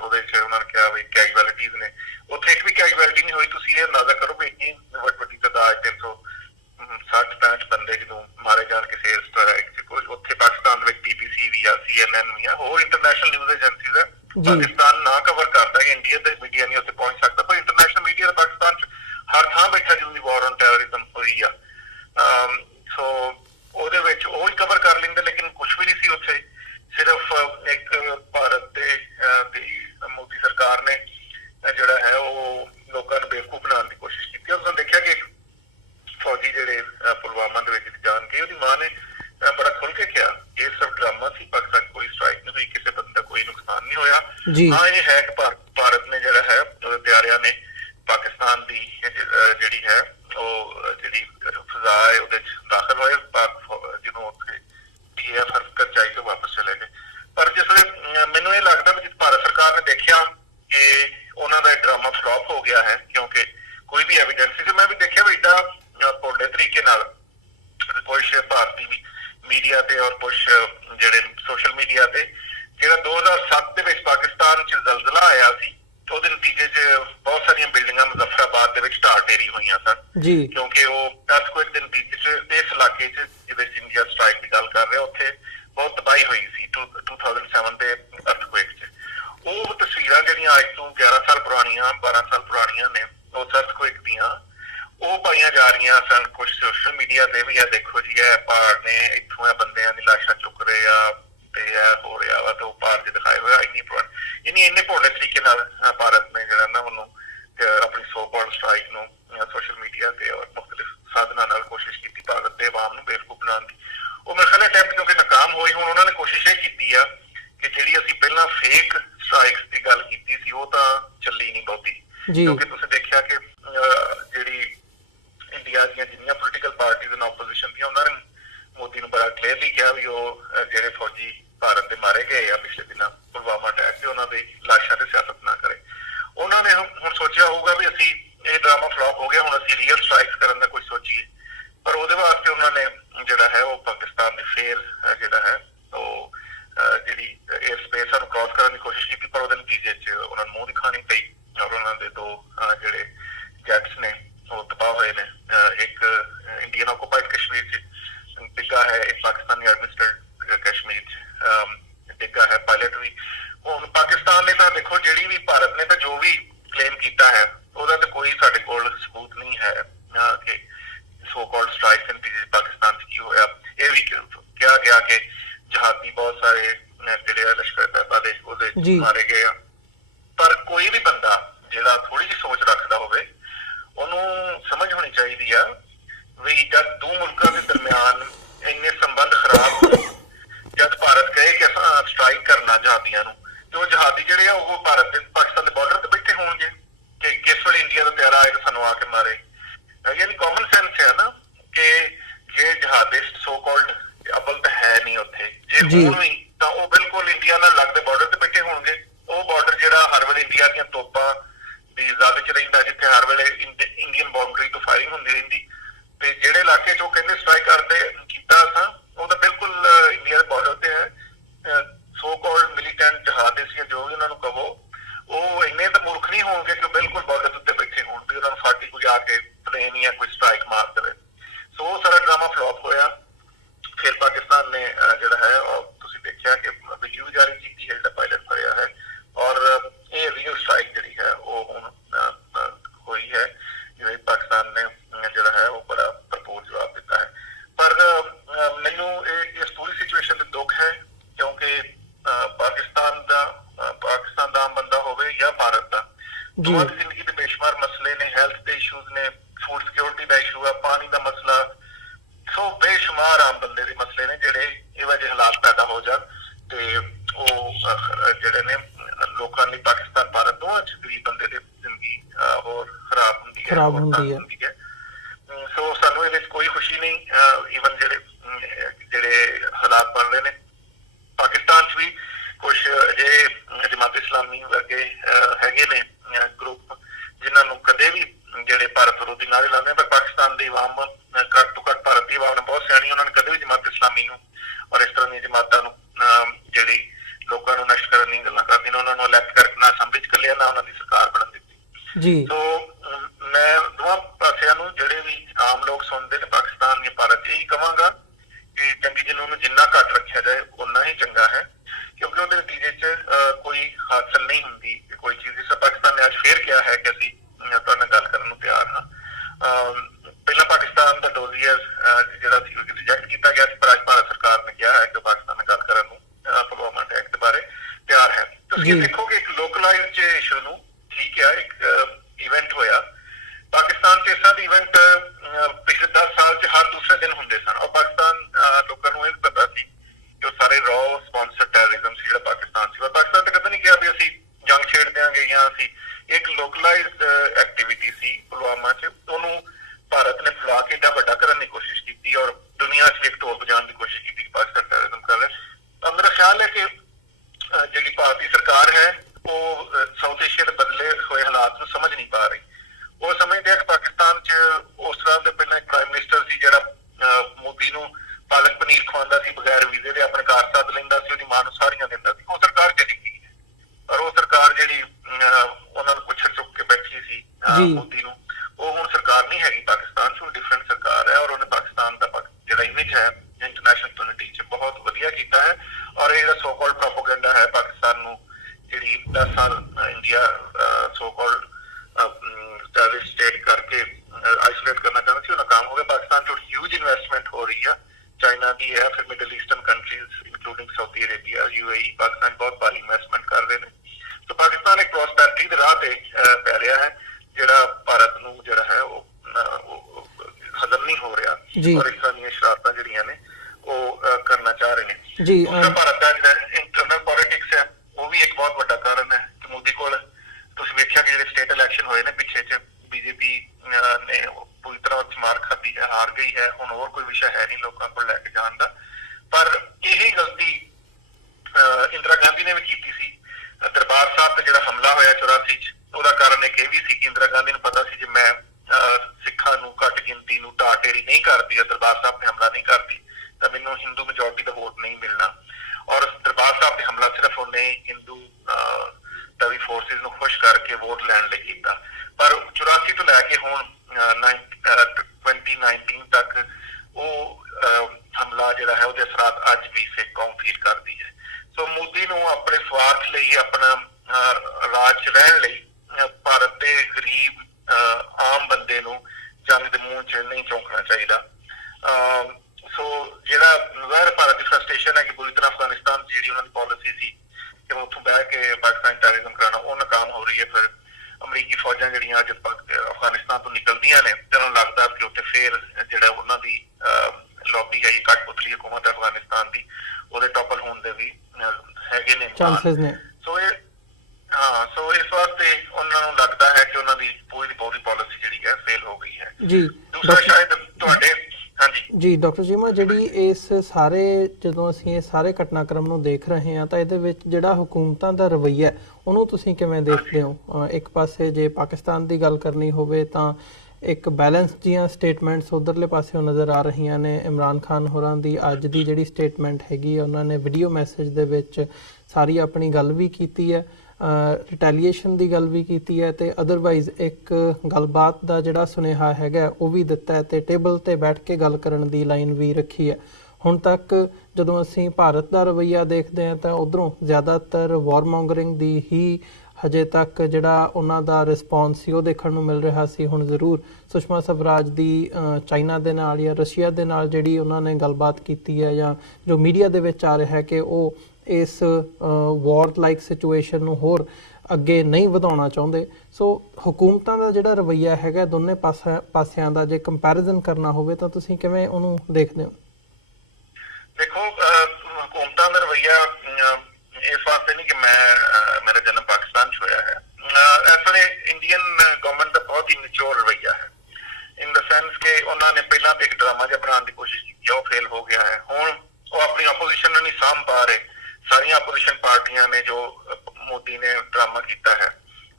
ਉਹਦੇ 'ਚ ਉਹਨਾਂ ਨੇ ਕਿਹਾ ਵੀ ਕੈਜੁਅਲਿਟੀਜ਼ ਨੇ, ਉੱਥੇ ਇੱਕ ਵੀ ਕੈਜੁਅਲਿਟੀ ਨਹੀਂ ਹੋਈ। ਤੁਸੀਂ ਇਹ ਅੰਦਾਜ਼ਾ ਕਰੋ ਵੀ ਇੰਨੀ ਵੱਡੀ ਤਾਦਾਦ 360-65 ਬੰਦੇ ਜਦੋਂ ਮਾਰੇ ਜਾਣ ਕਿਸੇ 에ਅਰ ਸਟ੍ਰਾਈਕ 'ਚ, ਕੋਈ ਉੱਥੇ ਪਾਕਿਸਤਾਨ ਦੇ ਵਿੱਚ BBC ਵੀ ਆ, CNN ਵੀ ਆ, ਹੋਰ ਇੰਟਰਨੈਸ਼ਨਲ ਨਿਊਜ਼ ਏਜੰਸੀਜ਼ ਆ, ਪਾਕਿਸਤਾਨ ਨਾ ਕਵਰ ਕਰਦਾ ਕਿ ਇੰਡੀਆ ਦੇ ਮੀਡੀਆ ਨਹੀਂ ਉੱਥੇ ਪਹੁੰਚ ਸਕਦਾ, ਪਰ ਇੰਟਰਨੈਸ਼ਨਲ ਮੀਡੀਆ ਪਾਕਿਸਤਾਨ 'ਚ ਹਰ ਥਾਂ ਬੈਠਾ ਜਿਉਂ ਦੀ ਵਾਰ ਔਨ ਟੈਰਰਿਜ਼ਮ ਹੋਈ ਆ। ਸੋ ਉਹਦੇ ਵਿੱਚ ਉਹ ਹੀ ਕਵਰ ਕਰ ਲੈਂਦੇ, ਲੇਕਿਨ ਕੁਛ ਵੀ ਨਹੀਂ ਸੀ ਉੱਥੇ। ਸਿਰਫ ਇੱਕ ਭਾਰਤ ਦੀ ਮੋਦੀ ਸਰਕਾਰ ਨੇ ਜਿਹੜਾ ਹੈ ਉਹ ਲੋਕਾਂ ਨੂੰ ਬੇਵਕੂਫ ਬਣਾਉਣ ਦੀ ਕੋਸ਼ਿਸ਼ ਕੀਤੀ। ਉਦੋਂ ਦੇਖਿਆ ਕਿ ਫੌਜੀ ਜਿਹੜੇ ਪੁਲਵਾਮਾ ਦੇ ਵਿੱਚ ਜਾਣ ਕੇ ਉਹਦੀ ਮਾਂ ਨੇ ਬੜਾ ਖੁੱਲ ਕੇ ਕਿਹਾ ਇਹ ਸਭ ਡਰਾਮਾ ਸੀ, ਪਾਕਿਸਤਾਨ ਕੋਈ ਸਟ੍ਰਾਈਕ ਨਹੀਂ ਹੋਈ, ਕਿਸੇ ਬੰਦੇ ਦਾ ਕੋਈ ਨੁਕਸਾਨ ਨਹੀਂ ਹੋਇਆ। ਹਾਂ ਇਹ ਹੈ ਕਿ ਭਾਰਤ ਨੇ ਜਿਹੜਾ ਹੈ ਉਹਦੇ ਤਿਆਰਿਆਂ ਨੇ ਪਾਕਿਸਤਾਨ ਦੀ ਜਿਹੜੀ ਹੈ ਉਹ ਜਿਹੜੀ ਫਜ਼ਾ ਹੈ ਉਹਦੇ 'ਚ ਦਾਖਲ ਹੋਏ, ਜਿਹਨੂੰ ਉੱਥੇ PF ਕਰਚਾਈ ਤੋਂ ਵਾਪਸ ਚਲੇ ਗਏ। ਪਰ ਜਿਸ ਵੇਲੇ ਮੈਨੂੰ ਇਹ ਲੱਗਦਾ ਵੀ ਭਾਰਤ ਸਰਕਾਰ ਨੇ ਦੇਖਿਆ ਕਿ ਉਹਨਾਂ ਦਾ ਡਰਾਮਾ ਫਲॉप ਹੋ ਗਿਆ ਹੈ, ਕਿਉਂਕਿ ਕੋਈ ਵੀ ਐਵੀਡੈਂਸ ਸੀ। ਮੈਂ ਵੀ ਦੇਖਿਆ ਵੀ ਏਡਾ ਭੋਲੇ ਤਰੀਕੇ ਨਾਲ ਕੁਛ ਭਾਰਤੀ ਮੀਡੀਆ ਤੇ ਔਰ ਕੁਛ ਜਿਹੜੇ ਸੋਸ਼ਲ ਮੀਡੀਆ ਤੇ ਜਿਹੜਾ 2007 ਦੇ ਵਿੱਚ ਪਾਕਿਸਤਾਨ 'ਚ ਜ਼ਲਜ਼ਲਾ ਆਇਆ ਸੀ, ਉਹਦੇ ਨਤੀਜੇ 'ਚ ਬਹੁਤ ਸਾਰੀਆਂ ਬਿਲਡਿੰਗਾਂ ਮੁਜ਼ੱਫਰਾਬਾਦ ਦੇ ਵਿੱਚ ਢਾਹ ਢੇਰੀ ਹੋਈਆਂ ਸਨ, ਕਿਉਂਕਿ ਉਹ ਅਰਥਕੁਏਕ ਦੇ ਨਤੀਜੇ 'ਚ ਇਸ ਇਲਾਕੇ 'ਚ ਜਿਹਦੇ 'ਚ ਇੰਡੀਆ ਸਟ੍ਰਾਈਕ ਦੀ ਗੱਲ ਕਰ ਰਿਹਾ ਉੱਥੇ ਬਹੁਤ ਤਬਾਹੀ ਹੋਈ ਸੀ 2007 ਦੇ ਅਰਥਕੁਏਕ 'ਚ। ਉਹ ਤਸਵੀਰਾਂ ਜਿਹੜੀਆਂ ਅੱਜ ਤੋਂ 11 ਸਾਲ ਪੁਰਾਣੀਆਂ 12 ਸਾਲ ਪੁਰਾਣੀਆਂ ਨੇ ਉਸ ਅਰਥਕੁਏਕ ਦੀਆਂ, ਉਹ ਪਾਈਆਂ ਜਾ ਰਹੀਆਂ ਸਨ ਕੁਛ ਸੋਸ਼ਲ ਮੀਡੀਆ ਤੇ ਵੀ। ਆ ਦੇਖੋ ਜੀ ਇਹ ਪਹਾੜ ਨੇ, ਇੱਥੋਂ ਇਹ ਬੰਦਿਆਂ ਦੀ ਲਾਸ਼ਾਂ ਚੁੱਕ ਰਹੇ ਆ ਤੇ ਇਹ ਹੋ ਰਿਹਾ ਵਾ, ਤੇ ਉਹ ਪਹਾੜ 'ਚ ਦਿਖਾਏ ਹੋਇਆ ਇੰਨੇ ਭੋਲੇ ਤਰੀਕੇ ਨਾਲ ਭਾਰਤ ਨੇ ਜਿਹੜਾ ਨਾ ਉਹਨੂੰ ਆਪਣੀ ਸੋ ਕਾਲਡ ਸਟ੍ਰਾਈਕ ਨੂੰ ਸੋਸ਼ਲ ਮੀਡੀਆ ਤੇ ਔਰ ਮੁਖਤਲਿਫ ਸਾਧਨਾਂ ਨਾਲ ਕੋਸ਼ਿਸ਼ ਕੀਤੀ ਭਾਰਤ ਦੇ ਆਵਾਮ ਨੂੰ ਬੇਵਕੂਫ ਬਣਾਉਣ ਦੀ। ਉਹ ਮੇਰੇ ਖਿਆਲ ਅਟੈਂਪਟ ਕਿਉਂਕਿ ਨਾਕਾਮ ਹੋਈ। ਹੁਣ ਉਹਨਾਂ ਨੇ ਕੋਸ਼ਿਸ਼ ਇਹ ਕੀਤੀ ਆ ਕਿ ਜਿਹੜੀ ਅਸੀਂ ਪਹਿਲਾਂ ਫੇਕ ਸਟ੍ਰਾਈਕਸ ਦੀ ਗੱਲ ਕੀਤੀ ਸੀ ਉਹ ਤਾਂ ਚੱਲੀ ਨਹੀਂ ਬਹੁਤੀ, ਕਿਉਂਕਿ ਤੁਸੀਂ ਦੇਖਿਆ ਕਿ ਜਿਹੜੀ ਇੰਡੀਆ ਦੀਆਂ ਜਿੰਨੀਆਂ ਪੋਲੀਟੀਕਲ ਪਾਰਟੀਜ਼ ਨੇ ਆਪੋਜੀਸ਼ਨ ਦੀਆਂ, ਉਹਨਾਂ ਨੇ ਮੋਦੀ ਨੂੰ ਬੜਾ ਕਲੀਅਰਲੀ ਕਿਹਾ ਵੀ ਉਹ ਜਿਹੜੇ ਫੌਜੀ ਭਾਰਤ ਦੇ ਮਾਰੇ ਗਏ ਆ ਪਿਛਲੇ ਦਿਨਾਂ ਪੁਲਵਾਮਾ ਅਟੈਕ ਤੇ, ਉਹਨਾਂ ਦੇ ਲਾਸ਼ਾਂ ਤੇ ਸਿਆਸਤ ਨਾ ਕਰੇ। ਉਹਨਾਂ ਨੇ ਹੁਣ ਸੋਚਿਆ ਹੋਊਗਾ ਵੀ ਅਸੀਂ ਇਹ ਡਰਾਮਾ ਫਲॉप ਹੋ ਗਿਆ, ਹੁਣ ਅਸੀਂ ਰੀਅਲ ਸਟ੍ਰਾਈਕਸ ਕਰਨ ਦਾ ਕੋਈ ਸੋਚੀਏ। ਪਰ ਉਹਦੇ ਵਾਸਤੇ ਉਹਨਾਂ ਨੇ ਜਿਹੜਾ ਹੈ ਉਹ ਪਾਕਿਸਤਾਨ ਦੇ ਫੇਰ ਜਿਹੜਾ ਹੈ ਉਹ ਜਿਹੜੀ 에ਅਰ ਸਪੇਸ ਨੂੰ ਕ੍ਰਾਸ ਕਰਨ ਦੀ ਕੋਸ਼ਿਸ਼ ਕੀਤੀ, ਪਰ ਉਹਦੇ ਨਤੀਜੇ 'ਚ ਉਹਨਾਂ ਨੂੰ ਮੂੰਹ ਦਿਖਾਣੀ ਪਈ ਔਰ ਉਹਨਾਂ ਦੇ 2 ਜਿਹੜੇ ਜੈਟਸ ਨੇ ਉਹ ਤਬਾਹ ਹੋਏ ਨੇ। ਇੱਕ ਇੰਡੀਅਨ ਆਕੂਪਾਈਡ ਕਸ਼ਮੀਰ 'ਚ ਡਿੱਗਾ ਹੈ, ਇੱਕ ਪਾਕਿਸਤਾਨੀ ਐਡਮਿਨਿਸਟਰਡ ਕਸ਼ਮੀਰ 'ਚ ਡਿੱਗਾ ਹੈ ਪਾਇਲਟ ਵੀ। ਹੁਣ ਪਾਕਿਸਤਾਨ ਨੇ ਤਾਂ ਦੇਖੋ ਜੀ। ਮਾਰੇ ਗਏ ਆ। ਪਰ ਕੋਈ ਵੀ ਬੰਦਾ ਜਿਹੜਾ ਥੋੜੀ ਜਿਹੀ ਸੋਚ ਰੱਖਦਾ ਹੋਵੇ ਉਹਨੂੰ ਸਮਝ ਹੋਣੀ ਚਾਹੀਦੀ ਆ ਵੀ ਜਦ ਦੋ ਮੁਲਕਾਂ ਦੇ ਦਰਮਿਆਨ ਇੰਨੇ ਸੰਬੰਧ ਖਰਾਬ ਹੋਏ, ਜਦ ਭਾਰਤ ਕਹੇ ਕਿ ਅਸਾਂ ਸਟ੍ਰਾਈਕ ਕਰਨਾ ਜਹਾਦੀਆਂ ਨੂੰ, ਤੇ ਉਹ ਜਹਾਦੀ ਜਿਹੜੇ ਆ ਉਹ ਭਾਰਤ ਦੇ ਪਾਕਿਸਤਾਨ ਦੇ ਬਾਰਡਰ ਤੇ ਬੈਠੇ ਹੋਣਗੇ ਕਿ ਕਿਸ ਵੇਲੇ ਇੰਡੀਆ ਦਾ ਪਿਆਰਾ ਆਏ ਸਾਨੂੰ ਆ ਕੇ ਮਾਰੇ। ਯਾਨੀ ਕਾਮਨ ਸੈਂਸ ਹੈ ਨਾ ਕਿ ਜੇ ਜਹਾਦਿਸਟ ਸੋ ਕਾਲਡ ਅਵਲ ਤਾਂ ਹੈ ਨਹੀਂ ਉੱਥੇ, ਜੇ ਹੋਣ ਵੀ ਤਾਂ ਉਹ ਬਿਲਕੁਲ ਇੰਡੀਆ ਨਾਲ ਲੱਗਦੇ ਬਾਰਡਰ ਤੇ ਬੈਠੇ ਹੋਣਗੇ। ਉਹ ਬਾਰਡਰ ਜਿਹੜਾ ਹਰ ਵੇਲੇ ਇੰਡੀਆ ਦੀਆਂ ਤੋਪਾਂ ਦੀ ਜ਼ਦ ਚ ਰਹਿੰਦਾ, ਜਿੱਥੇ ਹਰ ਵੇਲੇ ਇੰਡੀਅਨ ਬਾਉਂਡਰੀ ਤੋਂ ਫਾਇਰਿੰਗ ਹੁੰਦੀ ਰਹਿੰਦੀ, ਤੇ ਜਿਹੜੇ ਇਲਾਕੇ ਚ ਉਹ ਕਹਿੰਦੇ ਸਟ੍ਰਾਈਕ ਕਰਦੇ ਕੀਤਾ ਅਸਾਂ, ਉਹ ਤਾਂ ਬਿਲਕੁਲ ਇੰਡੀਆ ਦੇ ਬਾਰਡਰ ਤੇ ਹੈ। ਸੋ ਕਾਲਡ ਮਿਲੀਟੈਂਟ ਜਹਾਦਿਸਟ ਜਾਂ ਜੋ ਵੀ ਉਹਨਾਂ ਨੂੰ ਕਹੋ, ਉਹ ਇੰਨੇ ਤਾਂ ਮੁਲਕ ਨਹੀਂ ਹੋਣਗੇ ਕਿ ਬਿਲਕੁਲ ਬਾਰਡਰ ਦੇ ਉੱਤੇ ਬੈਠੇ ਹੋਣ ਵੀ ਉਹਨਾਂ ਨੂੰ ਫਾਟੀ ਕੋਈ ਆ ਕੇ ਪਲੇਨ ਜਾਂ ਕੋਈ ਸਟ੍ਰਾਈਕ ਮਾਰ ਦੇਵੇ। ਸੋ ਉਹ ਸਾਰਾ ਡਰਾਮਾ ਫਲॉप ਹੋਇਆ। ਫਿਰ ਪਾਕਿਸਤਾਨ ਨੇ ਜਿਹੜਾ ਹੈ ਤੁਸੀਂ ਦੇਖਿਆ ਕਿ ਵੀਡੀਓ ਜਾਰੀ ਕੀਤੀ ਹੈ, ਜਿਹੜਾ ਪਾਇਲਟ ਫੜਿਆ ਹੈ, ਔਰ ਇਹ ਰੀਅਲ ਸਟ੍ਰਾਈਕ ਜਿਹੜੀ ਹੈ ਉਹ ਹੁਣ ਹੋਈ ਹੈ, ਜਿਵੇਂ ਪਾਕਿਸਤਾਨ ਨੇ ਜਿਹੜਾ ਹੈ ਉਹ ਬੜਾ ਭਰਪੂਰ ਜਵਾਬ ਦਿੱਤਾ ਹੈ। ਪਰ ਮੈਨੂੰ ਇਸ ਪੂਰੀ ਸਿਚੁਏਸ਼ਨ ਤੇ ਦੁੱਖ ਹੈ ਕਿਉਂਕਿ ਪਾਕਿਸਤਾਨ ਦਾ ਆਮ ਬੰਦਾ ਹੋਵੇ ਜਾਂ ਭਾਰਤ ਦਾ, ਦੋਵਾਂ ਦੀ ਜ਼ਿੰਦਗੀ ਦੇ ਬੇਸ਼ੁਮਾਰ ਮਸਲੇ ਨੇ। ਹੈਲਥ ਦੇ ਇਸ਼ੂਜ਼ ਨੇ, ਫੂਡ ਸਿਕਿਉਰਿਟੀ ਦਾ ਇਸ਼ੂ ਆ, ਪਾਣੀ ਦਾ ਮਸਲਾ, ਸੋ ਬੇਸ਼ੁਮਾਰ ਆਮ ਬੰਦੇ ਦੇ ਮਸਲੇ ਨੇ ਜਿਹੜੇ ਇਹੋ ਜਿਹੇ ਹਾਲਾਤ ਪੈਦਾ ਹੋ ਜਾਣ ਤੇ ਉਹ ਜਿਹੜੇ ਨੇ ਲੋਕਾਂ ਲਈ ਪਾਕਿਸਤਾਨ ਭਾਰਤ ਦੋਵਾਂ ਚ ਗਰੀਬ ਬੰਦੇ ਦੀ ਜ਼ਿੰਦਗੀ ਹੋਰ ਖਰਾਬ ਹੁੰਦੀ ਹੈ। ਸੋ ਸਾਨੂੰ ਇਹਦੇ ਵਿੱਚ ਕੋਈ ਖੁਸ਼ੀ ਨਹੀਂ। ਈਵਨ ਜਿਹੜੇ ਹਾਲਾਤ ਬਣ ਰਹੇ ਨੇ ਪਾਕਿਸਤਾਨ ਚ ਵੀ ਕੁਛ ਅਜਿਹੇ ਜਮਾਤ ਇਸਲਾਮੀ ਵਰਗੇ ਹੈਗੇ ਨੇ ਗਰੁੱਪ ਜਿਨ੍ਹਾਂ ਨੂੰ ਕਦੇ ਵੀ ਜਿਹੜੇ ਭਾਰਤ ਵਿਰੋਧੀ ਨਾਅਰੇ ਲਾਉਂਦੇ, ਪਰ ਪਾਕਿਸਤਾਨ ਦੀ ਆਵਾਮ ਘੱਟ ਤੋਂ ਘੱਟ ਭਾਰਤ ਦੀ ਆਵਾਮ ਬਹੁਤ ਸਿਆਣੀ, ਉਹਨਾਂ ਨੇ ਕਦੇ ਵੀ ਜਮਾਤ ਇਸਲਾਮੀ ਨੂੰ ਔਰ ਇਸ ਤਰ੍ਹਾਂ ਦੀਆਂ ਜਮਾਤਾਂ ਨੂੰ ਜਿਹੜੀ ਲੋਕਾਂ ਨੂੰ ਨਸ਼ਟ ਕਰਨ ਦੀਆਂ ਗੱਲਾਂ ਕਰਦੀ ਨੇ ਉਹਨਾਂ ਨੂੰ ਇਲੈਕਟ ਕਰਕੇ ਨਾ ਅਸੈਂਬਲੀ ਚ ਕੱਲਿਆ ਨਾ ਉਹਨਾਂ ਦੀ ਸਰਕਾਰ ਬਣਨ ਦਿੱਤੀ ਜੀ। ਸੋ ਮੈਂ ਦੋਵਾਂ ਪਾਸਿਆਂ ਨੂੰ ਜਿਹੜੇ ਵੀ ਆਮ ਲੋਕ ਸੁਣਦੇ ਨੇ ਪਾਕਿਸਤਾਨ ਜਾਂ ਭਾਰਤ, ਇਹੀ ਕਹਾਂਗਾ ਕਿ ਜੰਗੀ ਜਨੂੰਨ ਨੂੰ ਜਿੰਨਾ ਘੱਟ ਰੱਖਿਆ ਜਾਏ ਉਨਾ ਹੀ ਚੰਗਾ ਹੈ, ਕਿਉਂਕਿ ਉਹਦੇ ਨਤੀਜੇ ਚ ਕੋਈ ਹਾਸਲ ਨਹੀਂ ਹੁੰਦੀ ਕੋਈ ਚੀਜ਼। ਜਿਸ ਤਰ੍ਹਾਂ ਪਾਕਿਸਤਾਨ ਨੇ ਅੱਜ ਫੇਰ ਕਿਹਾ ਹੈ ਕਿ ਅਸੀਂ ਤੁਹਾਡੇ ਨਾਲ ਗੱਲ ਕਰਨ ਨੂੰ ਤਿਆਰ ਹਾਂ। ਪਹਿਲਾਂ ਪਾਕਿਸਤਾਨ ਦਾ ਡੋਜ਼ੀਅਰ ਜਿਹੜਾ ਸੀ ਰਿਜੈਕਟ ਕੀਤਾ ਗਿਆ ਸੀ, ਪਰ ਅੱਜ ਭਾਰਤ ਸਰਕਾਰ ਨੇ ਕਿਹਾ ਹੈ ਕਿ ਪਾਕਿਸਤਾਨ ਨਾਲ ਗੱਲ ਕਰਨ ਨੂੰ ਪੁਲਵਾਮਾ ਅਟੈਕ ਦੇ ਬਾਰੇ ਤਿਆਰ ਹੈ। ਤੁਸੀਂ ਦੇਖੋਗੇ ਇੱਕ ਲੋਕਲਾਈਜ਼ਡ ਇਸ਼ੂ ਨੂੰ, ਠੀਕ ਹੈ, ਇੱਕ ਇਵੈਂਟ ਹੋਇਆ ਪਾਕਿਸਤਾਨ ਚ, ਇਸ ਤਰ੍ਹਾਂ ਦੇ ਇਵੈਂਟ ਪਿਛਲੇ 10 ਸਾਲ ਚ ਹਰ ਦੂਸਰੇ ਦਿਨ ਹੁੰਦੇ ਸਨ, ਔਰ ਪਾਕਿਸਤਾਨ ਲੋਕਾਂ ਨੂੰ ਇਹ ਵੀ ਪਤਾ ਸੀ ਕਿ ਉਹ ਸਾਰੇ ਰॉ ਸਪਾਂਸਰ ਟੈਰਰਿਜ਼ਮ ਸੀ ਜਿਹੜਾ ਪਾਕਿਸਤਾਨ ਸੀ। ਪਾਕਿਸਤਾਨ ਤਾਂ ਕਦੇ ਨਹੀਂ ਕਿਹਾ ਵੀ ਅਸੀਂ ਜੰਗ ਛੇੜ ਦਿਆਂਗੇ ਜਾਂ ਅਸੀਂ, ਇੱਕ ਲੋਕਲਾਈਜ਼ਡ ਐਕਟੀਵਿਟੀ ਸੀ ਪੁਲਵਾਮਾ ਚ, ਉਹਨੂੰ ਭਾਰਤ ਨੇ ਫੈਲਾ ਕੇ ਏਡਾ ਵੱਡਾ ਕਰਨ ਦੀ ਕੋਸ਼ਿਸ਼ ਕੀਤੀ ਔਰ ਦੁਨੀਆ ਚ ਵੀ ਇੱਕ ਢੋਲ ਵਜਾਉਣ ਦੀ ਕੋਸ਼ਿਸ਼ ਕੀਤੀ ਕਿ ਪਾਕਿਸਤਾਨ ਟੈਰਰਿਜ਼ਮ ਕਰ ਰਿਹਾ। ਤਾਂ ਮੇਰਾ ਖਿਆਲ ਹੈ ਕਿ ਜਿਹੜੀ ਭਾਰਤੀ ਸਰਕਾਰ ਹੈ ਉਹ ਸਾਊਥ ਏਸ਼ੀਆ ਦੇ ਬਦਲੇ ਹੋਏ ਹਾਲਾਤ ਨੂੰ ਸਮਝ ਨਹੀਂ ਪਾ ਰਹੀ। ਉਹ ਸਮਝਦੇ ਆ ਕਿ ਪਾਕਿਸਤਾਨ ਚ ਉਸ ਤਰ੍ਹਾਂ ਦੇ ਪਹਿਲਾਂ ਇੱਕ ਪ੍ਰਾਈਮ ਮਿਨਿਸਟਰ ਸੀ ਜਿਹੜਾ ਮੋਦੀ ਨੂੰ ਪਾਲਕ ਪਨੀਰ ਖਵਾਉਂਦਾ ਸੀ ਬਗੈਰ ਵੀਜ਼ੇ ਦੇ, ਆਪਣੇ ਘਰ ਸੱਦ ਲੈਂਦਾ ਸੀ, ਉਹਦੀ ਮਾਂ ਨੂੰ ਸਾਰੀਆਂ ਦਿੰਦਾ ਸੀ। ਉਹ ਸਰਕਾਰ ਚਲੀ ਗਈ ਹੈ, ਔਰ ਉਹ ਸਰਕਾਰ ਜਿਹੜੀ ਉਹਨਾਂ ਨੂੰ ਪੁੱਛੜ ਚੁੱਕ ਕੇ ਬੈਠੀ ਸੀ ਮੋਦੀ ਨੂੰ, ਉਹ ਹੁਣ ਸਰਕਾਰ ਨਹੀਂ ਹੈਗੀ ਪਾਕਿਸਤਾਨ ਚ, ਡਿਫਰੈਂਟ ਸਰਕਾਰ ਹੈ। ਔਰ ਉਹਨੇ ਪਾਕਿਸਤਾਨ ਦਾ ਜਿਹੜਾ ਇਮੇਜ ਹੈ ਇੰਟਰਨੈਸ਼ਨਲ ਕਮਿਊਨਿਟੀ ਚ ਬਹੁਤ ਵਧੀਆ ਕੀਤਾ ਹੈ। ਔਰ ਇਹ ਜਿਹੜਾ ਸੋ ਕਾਲਡ ਪ੍ਰੋਪੇਗੈਂਡਾ ਹੈ ਪਾਕਿਸਤਾਨ ਨੂੰ, ਜਿਹੜੀ 10 ਸਾਲ India so called terrorist state ਕਰਕੇ ਆਈਸੋਲੇਟ ਕਰਨਾ ਚਾਹੁੰਦਾ ਸੀ, ਉਹ ਨਾਕਾਮ ਹੋ ਗਿਆ। ਪਾਕਿਸਤਾਨ ਚ ਹਿਊਜ ਇਨਵੈਸਟਮੈਂਟ ਹੋ ਰਹੀ ਆ, ਚਾਈਨਾ ਦੀ ਹੈ, ਫਿਰ middle eastern countries including Saudi Arabia, UAE, Pakistan ਬਹੁਤ ਭਾਰੀ ਇਨਵੈਸਟਮੈਂਟ ਕਰ ਰਹੇ ਨੇ। ਸੋ ਪਾਕਿਸਤਾਨ ਇੱਕ ਪ੍ਰੋਸਪੈਰਿਟੀ ਦੇ ਰਾਹ ਤੇ ਪੈ ਰਿਹਾ ਹੈ ਜਿਹੜਾ ਭਾਰਤ ਨੂੰ ਜਿਹੜਾ ਹੈ ਉਹ ਹਜ਼ਮ ਨਹੀਂ ਹੋ ਰਿਹਾ, ਔਰ ਇਸ ਤਰ੍ਹਾਂ ਦੀਆਂ ਸ਼ਰਾਰਤਾਂ ਜਿਹੜੀਆਂ ਨੇ ਉਹ ਕਰਨਾ ਚਾਹ ਰਹੇ ਨੇ ਜੀ। ਭਾਰਤ ਦਾ ਜਿਹੜਾ ਇੰਟਰਨਲ ਪੋਲਿਟਿਕਸ ਹੈ ਉਹ ਵੀ ਇੱਕ ਬਹੁਤ ਵੱਡਾ ਕਾਰਨ ਹੈ ਕਿ ਮੋਦੀ ਕੋਲ ਤੁਸੀਂ ਵੇਖਿਆ ਕਿ ਜਿਹੜੇ ਸਟੇਟ ਇਲੈਕਸ਼ਨ ਹੋਏ ਨੇ ਪਿੱਛੇ ਚ BJP ਨੇ ਪੂਰੀ ਤਰ੍ਹਾਂ ਮਾਰ ਖਾਧੀ ਹੈ, ਹਾਰ ਗਈ ਹੈ। ਹੁਣ ਹੋਰ ਕੋਈ ਵਿਸ਼ਾ ਹੈ ਨਹੀਂ ਲੋਕਾਂ ਕੋਲ ਲੈ ਕੇ ਜਾਣ ਦਾ। ਪਰ ਇਹੀ ਗਲਤੀ ਇੰਦਰਾ ਗਾਂਧੀ ਨੇ ਵੀ ਕੀਤੀ ਸੀ। ਦਰਬਾਰ ਸਾਹਿਬ ਤੇ ਜਿਹੜਾ ਹਮਲਾ ਹੋਇਆ 84 ਚ, ਉਹਦਾ ਕਾਰਨ ਇੱਕ ਇਹ ਵੀ ਸੀ ਕਿ ਇੰਦਰਾ ਗਾਂਧੀ ਨੂੰ ਪਤਾ ਸੀ ਜੇ ਮੈਂ ਸਿੱਖਾਂ ਨੂੰ ਘੱਟ ਗਿਣਤੀ ਨੂੰ ਢਾਹ ਢੇਰੀ ਨਹੀਂ ਕਰਦੀ, ਦਰਬਾਰ ਸਾਹਿਬ ਤੇ ਹਮਲਾ ਨਹੀਂ ਕਰਦੀ, ਤਾਂ ਮੈਨੂੰ ਹਿੰਦੂ ਮੈਜੋਰਟੀ ਦਾ ਵੋਟ ਨਹੀਂ ਮਿਲਣਾ। ਔਰ ਦਰਬਾਰ ਸਾਹਿਬ ਤੇ ਹਮਲਾ ਸਿਰਫ ਉਹਨੇ ਹਿੰਦੂ ਤਵੀ ਫੋਰਸਿਸ ਨੂੰ ਖੁਸ਼ ਕਰਕੇ ਵੋਟ ਲੈਣ ਲਈ ਕੀਤਾ। ਪਰ 84 ਤੋਂ ਲੈ ਕੇ ਹੁਣ 2019 ਤੱਕ ਉਹ ਹਮਲਾ ਜਿਹੜਾ ਹੈ ਉਹਦੇ ਅਸਰਾਤ ਅੱਜ ਵੀ ਸਿੱਖ ਕੌਮ ਫੀਲ ਕਰਦੀ ਹੈ। ਸੋ ਮੋਦੀ ਨੂੰ ਆਪਣੇ ਸਵਾਰਥ ਲਈ, ਆਪਣਾ ਰਾਜ ਰਹਿਣ ਲਈ ਭਾਰਤ ਦੇ ਗਰੀਬ ਆਮ ਬੰਦੇ ਨੂੰ ਜੰਗ ਦੇ ਮੂੰਹ ਚ ਨਹੀਂ ਝੋਂਕਣਾ ਚਾਹੀਦਾ। ਸੋ ਜਿਹੜਾ ਜ਼ਾਹਿਰ ਭਾਰਤ ਦੀ ਫਰਸਟ੍ਰੇਸ਼ਨ ਹੈ ਕਿ ਪੂਰੀ ਤਰ੍ਹਾਂ ਅਫਗਾਨਿਸਤਾਨ ਜਿਹੜੀ ਉਹਨਾਂ ਦੀ ਪਾਲਿਸੀ ਸੀ ਕਿ ਉੱਥੋਂ ਬਹਿ ਕੇ ਚਾਂਸਸ ਨੇ। ਸੋ ਇਸ ਵਾਸਤੇ ਉਹਨਾਂ ਨੂੰ ਲੱਗਦਾ ਹੈ ਕਿ ਉਹਨਾਂ ਦੀ ਪੂਰੀ ਪਾਲਿਸੀ ਜਿਹੜੀ ਹੈ ਫੇਲ ਹੋ ਗਈ ਹੈ। ਜੀ ਦੂਸਰਾ ਸ਼ਾਇਦ ਤੁਹਾਡੇ ਜੀ ਡਾਕਟਰ ਚੀਮਾ, ਜਿਹੜੀ ਇਸ ਸਾਰੇ ਜਦੋਂ ਅਸੀਂ ਇਹ ਸਾਰੇ ਘਟਨਾਕ੍ਰਮ ਨੂੰ ਦੇਖ ਰਹੇ ਹਾਂ ਤਾਂ ਇਹਦੇ ਵਿੱਚ ਜਿਹੜਾ ਹੁਕੂਮਤਾਂ ਦਾ ਰਵੱਈਆ ਉਹਨੂੰ ਤੁਸੀਂ ਕਿਵੇਂ ਦੇਖਦੇ ਹੋ? ਇੱਕ ਪਾਸੇ ਜੇ ਪਾਕਿਸਤਾਨ ਦੀ ਗੱਲ ਕਰਨੀ ਹੋਵੇ ਤਾਂ ਇੱਕ ਬੈਲੈਂਸ ਦੀਆਂ ਸਟੇਟਮੈਂਟਸ ਉਧਰਲੇ ਪਾਸਿਓਂ ਨਜ਼ਰ ਆ ਰਹੀਆਂ ਨੇ। ਇਮਰਾਨ ਖਾਨ ਹੋਰਾਂ ਦੀ ਅੱਜ ਦੀ ਜਿਹੜੀ ਸਟੇਟਮੈਂਟ ਹੈਗੀ, ਉਹਨਾਂ ਨੇ ਵੀਡੀਓ ਮੈਸੇਜ ਦੇ ਵਿੱਚ ਸਾਰੀ ਆਪਣੀ ਗੱਲ ਵੀ ਕੀਤੀ ਹੈ, ਰਿਟੈਲੀਏਸ਼ਨ ਦੀ ਗੱਲ ਵੀ ਕੀਤੀ ਹੈ ਤੇ ਅਦਰਵਾਈਜ਼ ਇੱਕ ਗੱਲਬਾਤ ਦਾ ਜਿਹੜਾ ਸੁਨੇਹਾ ਹੈਗਾ ਉਹ ਵੀ ਦਿੱਤਾ ਹੈ ਤੇ ਟੇਬਲ ਤੇ ਬੈਠ ਕੇ ਗੱਲ ਕਰਨ ਦੀ ਲਾਈਨ ਵੀ ਰੱਖੀ ਹੈ। ਹੁਣ ਤੱਕ ਜਦੋਂ ਅਸੀਂ ਭਾਰਤ ਦਾ ਰਵੱਈਆ ਦੇਖਦੇ ਹਾਂ ਤਾਂ ਉਧਰੋਂ ਜ਼ਿਆਦਾਤਰ ਵਾਰਮੋਂਗਰਿੰਗ ਦੀ ਹੀ ਹਜੇ ਤੱਕ ਜਿਹੜਾ ਉਹਨਾਂ ਦਾ ਰਿਸਪੌਂਸ ਸੀ ਉਹ ਦੇਖਣ ਨੂੰ ਮਿਲ ਰਿਹਾ ਸੀ। ਹੁਣ ਜ਼ਰੂਰ ਸੁਸ਼ਮਾ ਸਵਰਾਜ ਦੀ ਚਾਈਨਾ ਦੇ ਨਾਲ ਜਾਂ ਰਸ਼ੀਆ ਦੇ ਨਾਲ ਜਿਹੜੀ ਉਹਨਾਂ ਨੇ ਗੱਲਬਾਤ ਕੀਤੀ ਹੈ ਜਾਂ ਜੋ ਮੀਡੀਆ ਦੇ ਵਿੱਚ ਆ ਰਿਹਾ ਹੈ ਕਿ ਉਹ ਇਸ ਵਾਰ ਲਾਈਕ ਸਿਚੁਏਸ਼ਨ ਨੂੰ ਹੋਰ ਅੱਗੇ ਨਹੀਂ ਵਧਾਉਣਾ ਚਾਹੁੰਦੇ। ਸੋ ਹੁਕੂਮਤਾਂ ਦਾ ਜਿਹੜਾ ਰਵੱਈਆ ਹੈਗਾ ਦੋਨੇ ਪਾਸਿਆਂ ਦਾ ਜੇ ਕੰਪੈਰੀਜ਼ਨ ਕਰਨਾ ਹੋਵੇ ਤਾਂ ਤੁਸੀਂ ਕਿਵੇਂ ਉਹਨੂੰ ਦੇਖਦੇ ਹੋ? ਦੇਖੋ, ਹੁਕੂਮਤਾਂ ਦਾ ਰਵੱਈਆ ਇਸ ਵਾਸਤੇ ਨਹੀਂ ਕਿ ਮੇਰਾ ਜਨਮ ਪਾਕਿਸਤਾਨ 'ਚ ਹੋਇਆ ਹੈ। ਇਸ ਵੇਲੇ ਇੰਡੀਅਨ ਗਵਰਨਮੈਂਟ ਦਾ ਬਹੁਤ ਹੀ ਮੈਚੁਰ ਰਵੱਈਆ ਹੈ, ਇਨ ਦਾ ਸੈਂਸ ਕਿ ਉਹਨਾਂ ਨੇ ਪਹਿਲਾਂ ਤੇ ਇੱਕ ਡਰਾਮਾ ਜਿਹਾ ਬਣਾਉਣ ਦੀ ਕੋਸ਼ਿਸ਼ ਕੀਤੀ, ਉਹ ਫੇਲ ਹੋ ਗਿਆ ਹੈ। ਹੁਣ ਉਹ ਆਪਣੀ ਆਪੋਜੀਸ਼ਨ ਨੂੰ ਨਹੀਂ ਸਾਂਭ ਪਾ ਰਹੇ। ਸਾਰੀਆਂ ਆਪੋਜੀਸ਼ਨ ਪਾਰਟੀਆਂ ਨੇ ਜੋ ਮੋਦੀ ਨੇ ਡਰਾਮਾ ਕੀਤਾ ਹੈ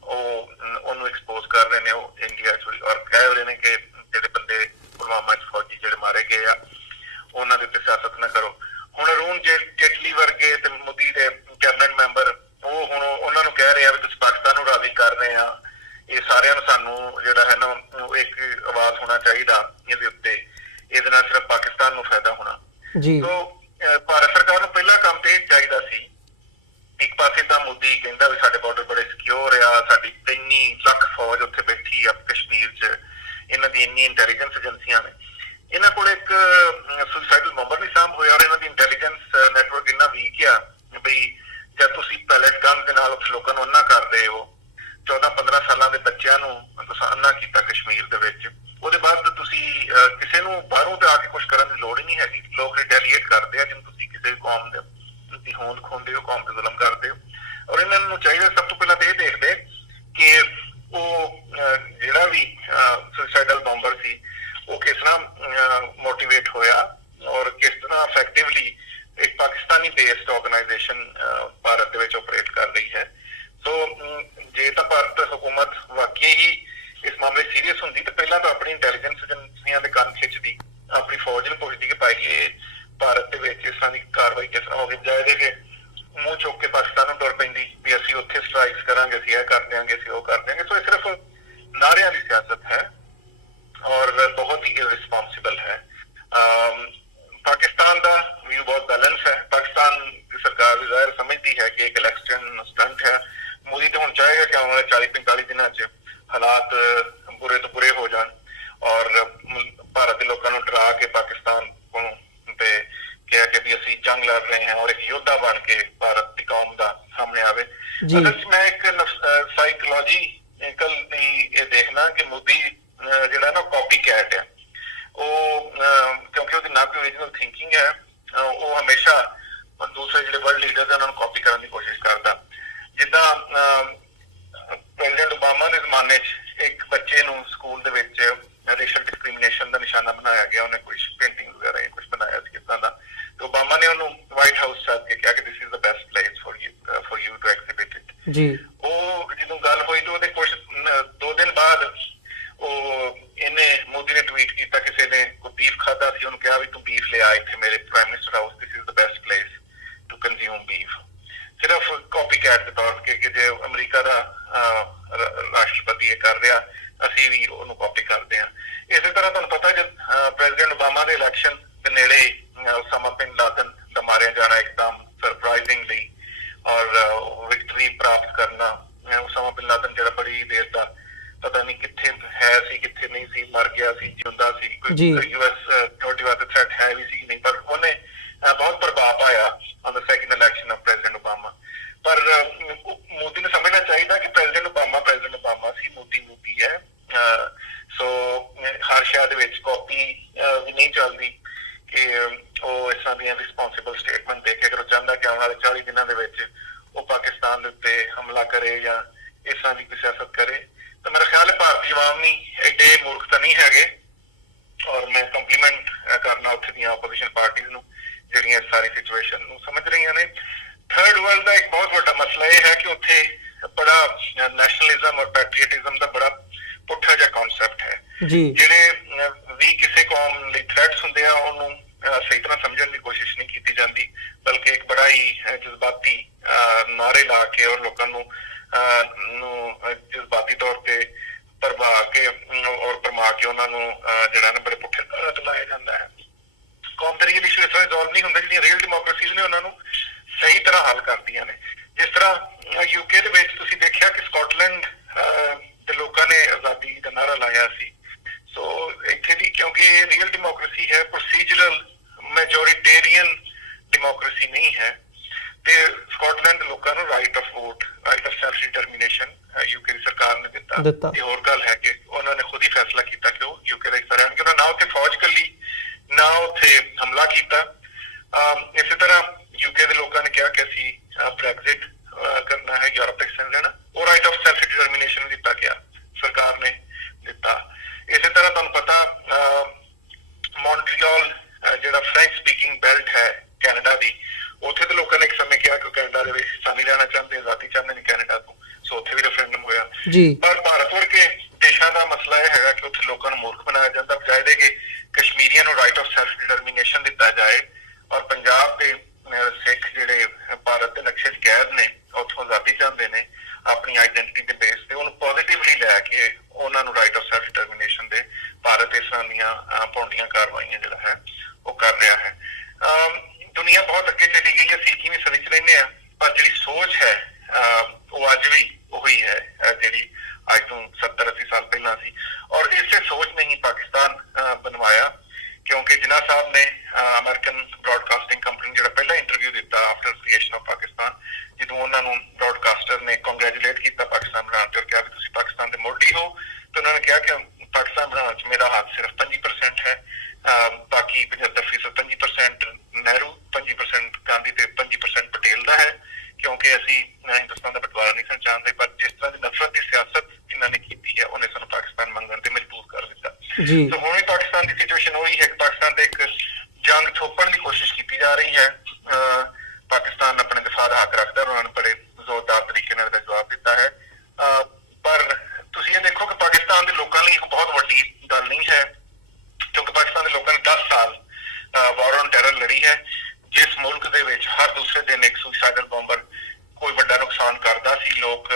ਉਹਨੂੰ ਐਕਸਪੋਜ਼ ਕਰ ਰਹੇ ਨੇ ਉਹ ਇੰਡੀਆ 'ਚ, ਔਰ ਕਹਿ ਰਹੇ ਨੇ ਕਿ ਜਿਹੜੇ ਬੰਦੇ ਪੁਲਵਾਮਾ 'ਚ ਫੌਜੀ ਜਿਹੜੇ ਮਾਰੇ ਗਏ ਆ ਉਹਨਾਂ ਦੇ ਉੱਤੇ ਸਿਆਸਤ ਨਾ ਕਰੋ। ਹੁਣ ਅਰੁਣ ਜੇਟਲੀ ਵਰਗੇ ਤੇ ਮੋਦੀ ਦੇ ਕੈਬਨਿਟ ਮੈਂਬਰ ਉਹ ਹੁਣ ਉਹਨਾਂ ਨੂੰ ਕਹਿ ਰਹੇ ਆ ਵੀ ਤੁਸੀਂ ਪਾਕਿਸਤਾਨ ਨੂੰ ਰਾਜ਼ੀ ਕਰ ਰਹੇ ਆ, ਇਹ ਸਾਰਿਆਂ ਨੂੰ ਸਾਨੂੰ ਜਿਹੜਾ ਹੈ ਨਾ ਇੱਕ ਆਵਾਜ਼ ਹੋਣਾ ਚਾਹੀਦਾ ਇਹਦੇ ਉੱਤੇ, ਇਹਦੇ ਨਾਲ ਸਿਰਫ ਪਾਕਿਸਤਾਨ ਨੂੰ ਫਾਇਦਾ ਹੋਣਾ ਜੀ। ਭਾਰਤ ਸਰਕਾਰ ਨੂੰ ਪਹਿਲਾ ਕੰਮ ਤੇ ਇਹ ਚਾਹੀਦਾ ਸੀ, ਇੱਕ ਪਾਸੇ ਤਾਂ ਮੋਦੀ ਕਹਿੰਦਾ ਵੀ ਸਾਡੇ ਬਾਰਡਰ ਬੜੇ ਸਿਕਿਉਰ ਆ, ਸਾਡੀ 3 ਲੱਖ ਫੌਜ ਉੱਥੇ ਬੈਠੀ ਆ ਕਸ਼ਮੀਰ 'ਚ, ਇਹਨਾਂ ਦੀ ਇੰਨੀ ਇੰਟੈਲੀਜੈਂਸ ਏਜੰਸੀਆਂ ਨੇ, ਇਹਨਾਂ ਕੋਲ ਇੱਕ ਸੁਸਾਈਡਲ ਬੰਬਰ ਨਹੀਂ ਸਾਂਭ ਹੋਇਆ, ਔਰ ਇਹਨਾਂ ਦੀ ਇੰਟੈਲੀਜੈਂਸ ਨੈਟਵਰਕ ਇੰਨਾ ਵੀਕ ਆ ਬਈ ਜਦ ਤੁਸੀਂ ਪੈਲੇਟ ਗਨ ਦੇ ਨਾਲ ਉੱਥੇ ਲੋਕਾਂ ਨੂੰ ਅੰਨਾ ਕਰਦੇ ਹੋ, 14-15 ਸਾਲਾਂ ਦੇ ਬੱਚਿਆਂ ਨੂੰ ਤੁਸੀਂ ਅੰਨਾ ਕੀਤਾ ਕਸ਼ਮੀਰ ਦੇ ਵਿੱਚ, ਉਹਦੇ ਬਾਅਦ ਤੁਸੀਂ ਕਿਸੇ ਨੂੰ ਬਾਹਰੋਂ ਤੇ ਆ ਕੇ ਕੁਛ ਕਰਨ ਦੀ ਲੋੜ ਹੀ ਨਹੀਂ ਹੈਗੀ। ਲੋਕ ਰਿਟੈਲੀਏਟ ਕਰਦੇ ਆ, ਜਿਹਨੂੰ ਤੁਸੀਂ ਕਿਸੇ ਵੀ ਕੌਮ ਦੇ ਤੁਸੀਂ ਹੋਂਦ ਖੋਂਦੇ ਹੋ, ਕੌਮ ਤੇ ਜ਼ੁਲਮ ਕਰਦੇ ਹੋ। ਔਰ ਇਹਨਾਂ ਨੂੰ ਚਾਹੀਦਾ ਸਭ ਤੋਂ ਪਹਿਲਾਂ ਤਾਂ ਇਹ ਦੇਖਦੇ ਕਿ ਉਹ ਜਿਹੜਾ ਵੀ ਸੁਸਾਈਡਲ ਬੰਬਰ ਸੀ ਉਹ ਕਿਸ ਤਰ੍ਹਾਂ ਮੋਟੀਵੇਟ ਹੋਇਆ ਔਰ ਕਿਸ ਤਰ੍ਹਾਂ ਇਫੈਕਟਿਵਲੀ ਇੱਕ ਪਾਕਿਸਤਾਨੀ ਬੇਸਡ ਆਰਗੇਨਾਈਜੇਸ਼ਨ ਭਾਰਤ ਦੇ ਵਿੱਚ ਆਪਰੇਟ ਕਰ ਰਹੀ ਹੈ। ਸੋ ਜੇ ਤਾਂ ਭਾਰਤ ਹੁਕੂਮਤ ਵਾਕਈ ਹੀ ਇਸ ਮਾਮਲੇ ਸੀਰੀਅਸ ਹੁੰਦੀ ਤਾਂ ਪਹਿਲਾਂ ਤਾਂ ਆਪਣੀ ਇੰਟੈਲੀਜੈਂਸ ਏਜੰਸੀਆਂ ਦੇ ਕੰਨ ਖਿੱਚਦੀ, ਆਪਣੀ ਫੌਜ ਨੂੰ ਪੁੱਛਦੀ ਕਿ ਭਾਈ ਇਹ ਭਾਰਤ ਦੇ ਵਿੱਚ ਇਸ ਤਰ੍ਹਾਂ ਦੀ ਕਾਰਵਾਈ ਕਿਸ ਤਰ੍ਹਾਂ ਹੋ ਗਈ, ਜਾਇਦੇ ਕਿ ਮੂੰਹ ਚੁੱਕ ਕੇ ਪਾਕਿਸਤਾਨ ਨੂੰ ਤੁਰ ਪੈਂਦੀ ਵੀ ਅਸੀਂ ਉੱਥੇ ਸਟ੍ਰਾਈਕਸ ਕਰਾਂਗੇ, ਅਸੀਂ ਇਹ ਕਰ ਦਿਆਂਗੇ, ਅਸੀਂ ਉਹ ਕਰ ਦਿਆਂਗੇ। ਸੋ ਇਹ ਸਿਰਫ ਨਾਰਿਆਂ ਦੀ ਸਿਆਸਤ ਹੈ ਔਰ ਬਹੁਤ ਹੀ ਇਰਰਿਸਪੌਂਸਿਬਲ ਹੈ। ਪਾਕਿਸਤਾਨ ਦਾ ਵੀ ਬਹੁਤ ਬੈਲੈਂਸ ਹੈ। ਪਾਕਿਸਤਾਨ ਦੀ ਸਰਕਾਰ ਵੀ ਜ਼ਾਹਿਰ ਸਮਝਦੀ ਹੈ ਕਿ ਇੱਕ ਇਲੈਕਸ਼ਨ ਸਟੰਟ ਹੈ। ਮੋਦੀ ਤਾਂ ਹੁਣ ਚਾਹੇਗਾ ਕਿ ਆਉਣ ਵਾਲੇ 40-45 ਦਿਨਾਂ 'ਚ ਹਾਲਾਤ ਬੁਰੇ ਤੋਂ ਬੁਰੇ ਹੋ ਜਾਣ ਔਰ ਭਾਰਤ ਦੇ ਲੋਕਾਂ ਨੂੰ ਡਰਾ ਕੇ ਪਾਕਿਸਤਾਨ ਕੋਲੋਂ ਤੇ ਕਿਹਾ ਕਿ ਵੀ ਅਸੀਂ ਜੰਗ ਲੜ ਰਹੇ ਹਾਂ ਔਰ ਇੱਕ ਯੋਧਾ ਬਣ ਕੇ ਭਾਰਤ ਦੀ ਕੌਮ ਦਾ ਸਾਹਮਣੇ ਆਵੇ। ਅਸਲ 'ਚ ਮੈਂ ਇੱਕ ਸਾਈਕੋਲੋਜੀਕਲ ਦੀ ਇਹ ਦੇਖਣਾ ਕਿ ਮੋਦੀ ਜਿਹੜਾ ਨਾ ਕਾਪੀ ਕੈਟ ਹੈ, ਉਹ ਕਿਉਂਕਿ ਉਹਦੀ ਨਾ ਕੋਈ ਓਰੀਜਨਲ ਥਿੰਕਿੰਗ ਹੈ, ਉਹ ਹਮੇਸ਼ਾ ਦੂਸਰੇ ਜਿਹੜੇ ਵਰਲਡ ਲੀਡਰਸ ਉਹਨਾਂ ਨੂੰ ਕਾਪੀ ਕਰਨ ਦੀ ਕੋਸ਼ਿਸ਼ ਕਰਦਾ। ਜਿੱਦਾਂ ਪ੍ਰੈਜ਼ੀਡੈਂਟ ਓਬਾਮਾ ਦੇ ਜ਼ਮਾਨੇ 'ਚ ਇੱਕ ਬੱਚੇ ਨੂੰ ਸਕੂਲ ਦੇ ਵਿੱਚ ਰੇਸ਼ਲ ਡਿਸਕ੍ਰਿਮੀਨੇਸ਼ਨ ਦਾ ਨਿਸ਼ਾਨਾ ਬਣਾਇਆ ਗਿਆ, ਉਹਨੇ ਕੁਝ ਪੇਂਟਿੰਗ ਵਗੈਰਾ ਕੁਝ ਬਣਾਇਆ ਸੀ ਕਿੱਦਾਂ ਦਾ, ਤੇ ਓਬਾਮਾ ਨੇ ਉਹਨੂੰ ਵਾਈਟ ਹਾਊਸ ਸੱਦ ਕੇ ਕਿਹਾ ਕਿ this is the best place for you to exhibit it ਜੀ। ਉਹ ਜਦੋਂ ਗੱਲ ਹੋਈ ਤਾਂ ਉਹਦੇ ਕੁਝ 2 ਦਿਨ ਬਾਅਦ ਉਹ ਇਹਨੇ ਮੋਦੀ ਨੇ ਟਵੀਟ ਕੀਤਾ, ਕਿਸੇ ਨੇ ਕੋਈ ਬੀਫ ਖਾਦਾ ਸੀ, ਉਹਨੂੰ ਕਿਹਾ ਵੀ ਤੂੰ ਬੀਫ ਲੈ ਆ ਇੱਥੇ ਮੇਰੇ prime minister house, this is the best place to consume beef. ਸਿਰਫ ਕਾਪੀ ਕੈਟ ਦੇ ਤੌਰ ਤੇ ਕਿ ਜੇ ਅਮਰੀਕਾ ਦਾ ਰਾਸ਼ਟਰਪਤੀ ਇਹ ਕਰ ਰਿਹਾ ਅਸੀਂ ਵੀ ਉਹਨੂੰ ਕਾਪੀ ਕਰਦੇ ਹਾਂ। ਇਸੇ ਤਰ੍ਹਾਂ ਤੁਹਾਨੂੰ ਪਤਾ ਜਦ ਪ੍ਰੈਜ਼ੀਡੈਂਟ ਓਬਾਮਾ ਦੇ ਇਲੈਕਸ਼ਨ ਦੇ ਨੇੜੇ ਉਸਾਮਾ ਬਿਨ ਲਾਦਨ ਦਾ ਮਾਰਿਆ ਜਾਣਾ ਇੱਕਦਮ ਸਰਪ੍ਰਾਈਜ਼ਿੰਗਲੀ ਔਰ ਵਿਕਟਰੀ ਪ੍ਰਾਪਤ ਕਰਨਾ, ਉਸਾਮਾ ਬਿਨ ਲਾਦਨ ਜਿਹੜਾ ਬੜੀ ਦੇਰ ਦਾ ਪਤਾ ਨਹੀਂ ਕਿੱਥੇ ਹੈ ਸੀ ਕਿੱਥੇ ਨਹੀਂ ਸੀ, ਮਰ ਗਿਆ ਸੀ ਜਿਉਂਦਾ ਸੀ, ਕੋਈ US ਸਿਕਿਉਰਿਟੀ ਵਾਸਤੇ ਥ੍ਰੈਟ ਹੈ ਵੀ ਸੀ ਨਹੀਂ, ਪਰ ਉਹਨੇ ਬਹੁਤ ਪ੍ਰਭਾਵ ਪਾਇਆ on the second election of president Obama. ਪਰ ਮੋਦੀ ਨੂੰ ਸਮਝਣਾ ਚਾਹੀਦਾ ਕਿ ਪ੍ਰੈਜ਼ੀਡੈਂਟ ਓਬਾਮਾ ਸੀ, ਮੋਦੀ ਹੈ। ਸੋ ਹਰ ਸ਼ਹਿਰ ਦੇ ਵਿੱਚ ਕਾਪੀ ਵੀ ਨਹੀਂ ਚੱਲਦੀ ਕਿ ਉਹ ਇਸ ਤਰ੍ਹਾਂ ਦੀਆਂ ਰਿਸਪੌਂਸਿਬਲ ਸਟੇਟਮੈਂਟ ਦੇ ਕੇ ਅਗਰ ਉਹ ਚਾਹੁੰਦਾ ਕਿ ਆਉਣ ਵਾਲੇ 40 ਦਿਨਾਂ ਦੇ ਵਿੱਚ ਆਪੋਜੀਸ਼ਨ ਪਾਰਟੀਆਂ ਨੂੰ ਜਿਹੜੀਆਂ ਇਸ ਸਾਰੀ ਸਿਚੁਏਸ਼ਨ ਨੂੰ ਸਮਝ ਰਹੀਆਂ ਨੇ। ਥਰਡ ਵਰਲਡ ਦਾ ਇੱਕ ਬਹੁਤ ਵੱਡਾ ਮਸਲਾ ਇਹ ਹੈ ਕਿ ਉੱਥੇ ਬੜਾ ਨੈਸ਼ਨਲਿਜ਼ਮ ਔਰ ਪੈਟਰੀਅਟਿਜ਼ਮ ਦਾ ਬੜਾ ਪੁੱਠਾ ਜਿਹਾ ਕਨਸੈਪਟ ਹੈ। ਜਿਹੜੇ ਵੀ ਕਿਸੇ ਕੌਮ ਲਈ ਥ੍ਰੈਟਸ ਹੁੰਦੇ ਆ ਉਹਨੂੰ ਸਹੀ ਤਰ੍ਹਾਂ ਸਮਝਣ ਦੀ ਕੋਸ਼ਿਸ਼ ਨਹੀਂ ਕੀਤੀ ਜਾਂਦੀ, ਬਲਕਿ ਇੱਕ ਬੜਾ ਹੀ ਜਜ਼ਬਾਤੀ ਨਾਅਰੇ ਲਾ ਕੇ ਔਰ ਲੋਕਾਂ ਨੂੰ ਜਜ਼ਬਾਤੀ ਤੌਰ ਤੇ ਭਰਮਾ ਕੇ ਔਰ ਭਰਮਾ ਕੇ ਉਹਨਾਂ ਨੂੰ ਜਿਹੜਾ ਨਾ ਬੜੇ ਪੁੱਠੇ ਨਾਅਰਾ ਤੇ ਲਾਇਆ ਜਾਂਦਾ ਹੈ। ਕੌਮ ਦੇ ਰੀਅਲ ਇਸ਼ੂ ਇਸ ਤਰ੍ਹਾਂ ਰਿਜ਼ੋਲਵ ਨਹੀਂ ਹੁੰਦੇ, ਜਿਹੜੀਆਂ ਰੀਅਲ ਡੈਮੋਕ੍ਰੇਸੀਜ਼ ਨੇ ਉਹਨਾਂ ਨੂੰ ਸਹੀ ਤਰ੍ਹਾਂ ਹੱਲ ਕਰਦੀਆਂ ਨੇ। ਜਿਸ ਤਰ੍ਹਾਂ ਯੂਕੇ ਦੇ ਵਿੱਚ ਤੁਸੀਂ ਦੇਖਿਆ ਕਿ ਸਕਾਟਲੈਂਡ ਦੇ ਲੋਕਾਂ ਨੇ ਆਜ਼ਾਦੀ ਦਾ ਨਾਅਰਾ ਲਾਇਆ ਸੀ। ਸੋ ਇੱਥੇ ਦੀ ਕਿਉਂਕਿ ਰੀਅਲ ਡੈਮੋਕ੍ਰੇਸੀ ਹੈ, ਪ੍ਰੋਸੀਜਰਲ ਮੈਜੋਰਿਟੇਰੀਅਨ ਡੈਮੋਕ੍ਰੇਸੀ ਨਹੀਂ ਹੈ, ਤੇ ਸਕਾਟਲੈਂਡ ਦੇ ਲੋਕਾਂ ਨੂੰ right of vote, right of self determination UK ਦੀ ਸਰਕਾਰ ਨੇ ਦਿੱਤਾ। ਇਹ ਹੋਰ ਗੱਲ ਹੈ ਕਿ ਉਹਨਾਂ ਨੇ ਖੁਦ ਹੀ ਫੈਸਲਾ ਕੀਤਾ ਕਿ ਉਹ ਯੂਕੇ ਦਾ ਹਿੱਸਾ ਰਹਿਣਗੇ। ਉਹਨਾਂ ਨਾ ਉੱਥੇ ਫੌਜ ਕੱਲੀ, ਨਾ ਉੱਥੇ ਹਮਲਾ ਕੀਤਾ। ਇਸੇ ਤਰ੍ਹਾਂ ਯੂਕੇ ਦੇ ਲੋਕਾਂ ਨੇ ਕਿਹਾ ਕਿ ਅਸੀਂ ਬ੍ਰੈਗਜ਼ਿਟ ਕਰਨਾ ਹੈ, ਯੂਰਪ ਦਾ ਹਿੱਸਾ ਲੈਣਾ, ਉਹ ਰਾਈਟ ਆਫ ਸੈਲਫ ਡਿਟਰਮੀਨੇਸ਼ਨ ਦਿੱਤਾ ਗਿਆ, ਸਰਕਾਰ ਨੇ ਦਿੱਤਾ। ਇਸੇ ਤਰ੍ਹਾਂ ਤੁਹਾਨੂੰ ਪਤਾ ਮੌਂਟਰੀਅਲ ਜਿਹੜਾ ਫ੍ਰੈਂਚ ਸਪੀਕਿੰਗ ਬੈਲਟ ਹੈ ਕੈਨੇਡਾ ਦੀ, ਉੱਥੇ ਦੇ ਲੋਕਾਂ ਨੇ ਇੱਕ ਸਮੇਂ ਕਿਹਾ ਕਿ ਕੈਨੇਡਾ ਦੇ ਵਿੱਚ ਹਿੱਸਾ ਨਹੀਂ ਲੈਣਾ ਚਾਹੁੰਦੇ, ਆਜ਼ਾਦੀ ਚਾਹੁੰਦੇ ਨੇ ਕੈਨੇਡਾ ਤੋਂ। ਸੋ ਉੱਥੇ ਵੀ ਰੈਫਰੈਂਡਮ ਹੋਇਆ। ਪਰ ਭਾਰਤ ਵਰਗੇ ਦੇਸ਼ਾਂ ਦਾ ਮਸਲਾ ਇਹ ਹੈਗਾ ਕਿ ਉੱਥੇ ਲੋਕਾਂ ਨੂੰ ਮੂਰਖ ਬਣਾਇਆ ਜਾਂਦਾ, ਬਜਾਏ ਦੇ ਕਿ ਕਸ਼ਮੀਰੀਆਂ ਨੂੰ ਰਾਈਟ ਆਫ ਸੈਲਫ ਡਿਟਰਮੀਨੇਸ਼ਨ ਦਿੱਤਾ ਜਾਏ। ਔਰ ਪੰਜਾਬ ਦੇ ਸਿੱਖ ਜਿਹੜੇ ਭਾਰਤ ਦੇ ਨਕਸ਼ੇ 'ਚ ਕੈਦ ਨੇ, ਉੱਥੋਂ ਆਜ਼ਾਦੀ ਚਾਹੁੰਦੇ ਨੇ ਆਪਣੀ ਆਈਡੈਂਟਿਟੀ ਦੇ ਬੇਸ ਤੇ, ਉਹਨੂੰ ਪੋਜ਼ਿਟਿਵਲੀ ਲੈ ਕੇ ਉਹਨਾਂ ਨੂੰ ਰਾਈਟ ਆਫ ਸੈਲਫ ਡਿਟਰਮੀਨੇਸ਼ਨ ਦੇ ਭਾਰਤ ਇਸ ਤਰ੍ਹਾਂ ਦੀਆਂ ਭੌਂਡੀਆਂ ਕਾਰਵਾਈਆਂ ਜਿਹੜਾ ਹੈ ਉਹ ਕਰ ਰਿਹਾ ਹੈ। ਦੁਨੀਆ ਬਹੁਤ ਅੱਗੇ ਚਲੀ ਗਈ ਹੈ, ਅਸੀਂ 21ਵੀਂ ਸਦੀ 'ਚ ਰਹਿੰਦੇ ਹਾਂ, ਪਰ ਜਿਹੜੀ ਸੋਚ ਹੈ ਉਹ ਅੱਜ ਵੀ ਉਹੀ ਹੈ ਜਿਹੜੀ ਅੱਜ ਤੋਂ 70-80 ਸਾਲ ਪਹਿਲਾਂ ਸੀ। ਔਰ ਇਸੇ ਸੋਚ ਨੇ ਹੀ ਪਾਕਿਸਤਾਨ ਬਣਵਾਇਆ, ਕਿਉਂਕਿ ਜਿਨਾਹ ਸਾਹਿਬ ਨੇ ਅਮਰੀਕਨ ਬ੍ਰੌਡਕਾਸਟਿੰਗ ਕੰਪਨੀ ਜਿਹੜਾ ਪਹਿਲਾ ਇੰਟਰਵਿਊ ਦਿੱਤਾ ਆਫਟਰ ਕ੍ਰੀਏਸ਼ਨ ਆਫ ਪਾਕਿਸਤਾਨ, ਜਦੋਂ ਉਹਨਾਂ ਨੂੰ ਬ੍ਰੌਡਕਾਸਟਰ ਨੇ ਕੰਗ੍ਰੈਚੁਲੇਟ ਕੀਤਾ ਪਾਕਿਸਤਾਨ ਬਣਾਉਣ ਤੇ ਔਰ ਕਿਹਾ ਵੀ ਤੁਸੀਂ ਪਾਕਿਸਤਾਨ ਦੇ ਮੋਢੀ ਹੋ, ਤੇ ਉਹਨਾਂ ਨੇ ਕਿਹਾ ਕਿ ਪਾਕਿਸਤਾਨ ਬਣਾਉਣ 'ਚ ਮੇਰਾ ਹੱਥ ਸਿਰਫ 25% ਹੈ, ਬਾਕੀ 75% 25% ਨਹਿਰੂ, 25% ਗਾਂਧੀ ਤੇ 25% ਪਟੇਲ ਦਾ ਹੈ, ਕਿਉਂਕਿ ਅਸੀਂ ਹਿੰਦੁਸਤਾਨ ਦਾ ਬਟਵਾਰਾ ਨਹੀਂ ਸਨ ਚਾਹੁੰਦੇ। ਪਰ ਜਿਸ ਤਰ੍ਹਾਂ ਦੀ ਨਫ਼ਰਤ ਦੀ ਸਿਆਸਤ ਇਹਨਾਂ ਨੇ ਕੀਤੀ ਹੈ, ਉਹਨੇ ਸਾਨੂੰ ਪਾਕਿਸਤਾਨ ਮੰਗਣ ਤੇ ਮਜਬੂਰ ਕਰ ਦਿੱਤਾ। ਸੋ ਹੁਣ ਵੀ ਪਾਕਿਸਤਾਨ ਦੀ ਸਿਚੁਏਸ਼ਨ ਉਹੀ ਹੈ ਕਿ ਪਾਕਿਸਤਾਨ ਤੇ ਇੱਕ ਜੰਗ ਥੋਪਣ ਦੀ ਕੋਸ਼ਿਸ਼ ਕੀਤੀ ਜਾ ਰਹੀ ਹੈ। ਪਾਕਿਸਤਾਨ ਆਪਣੇ ਦਿਫਾਅ ਦਾ ਹੱਕ ਰੱਖਦਾ, ਉਹਨਾਂ ਨੇ ਬੜੇ ਜ਼ੋਰਦਾਰ ਤਰੀਕੇ ਨਾਲ ਜਵਾਬ ਦਿੱਤਾ ਹੈ। ਪਰ ਤੁਸੀਂ ਇਹ ਦੇਖੋ ਕਿ ਪਾਕਿਸਤਾਨ ਦੇ ਲੋਕਾਂ ਲਈ ਇੱਕ ਬਹੁਤ ਵੱਡੀ ਗੱਲ ਨਹੀਂ ਹੈ, ਕਿਉਂਕਿ ਪਾਕਿਸਤਾਨ ਦੇ ਲੋਕਾਂ ਨੇ 10 ਸਾਲ ਵਾਰ ਔਨ ਟੈਰਰ ਲੜੀ ਹੈ। ਜਿਸ ਮੁਲਕ ਦੇ ਵਿੱਚ ਹਰ ਦੂਸਰੇ ਦਿਨ ਇੱਕ ਸੁਸਾਈਡਲ ਬੰਬਰ ਕੋਈ ਵੱਡਾ ਨੁਕਸਾਨ ਕਰਦਾ ਸੀ, ਲੋਕ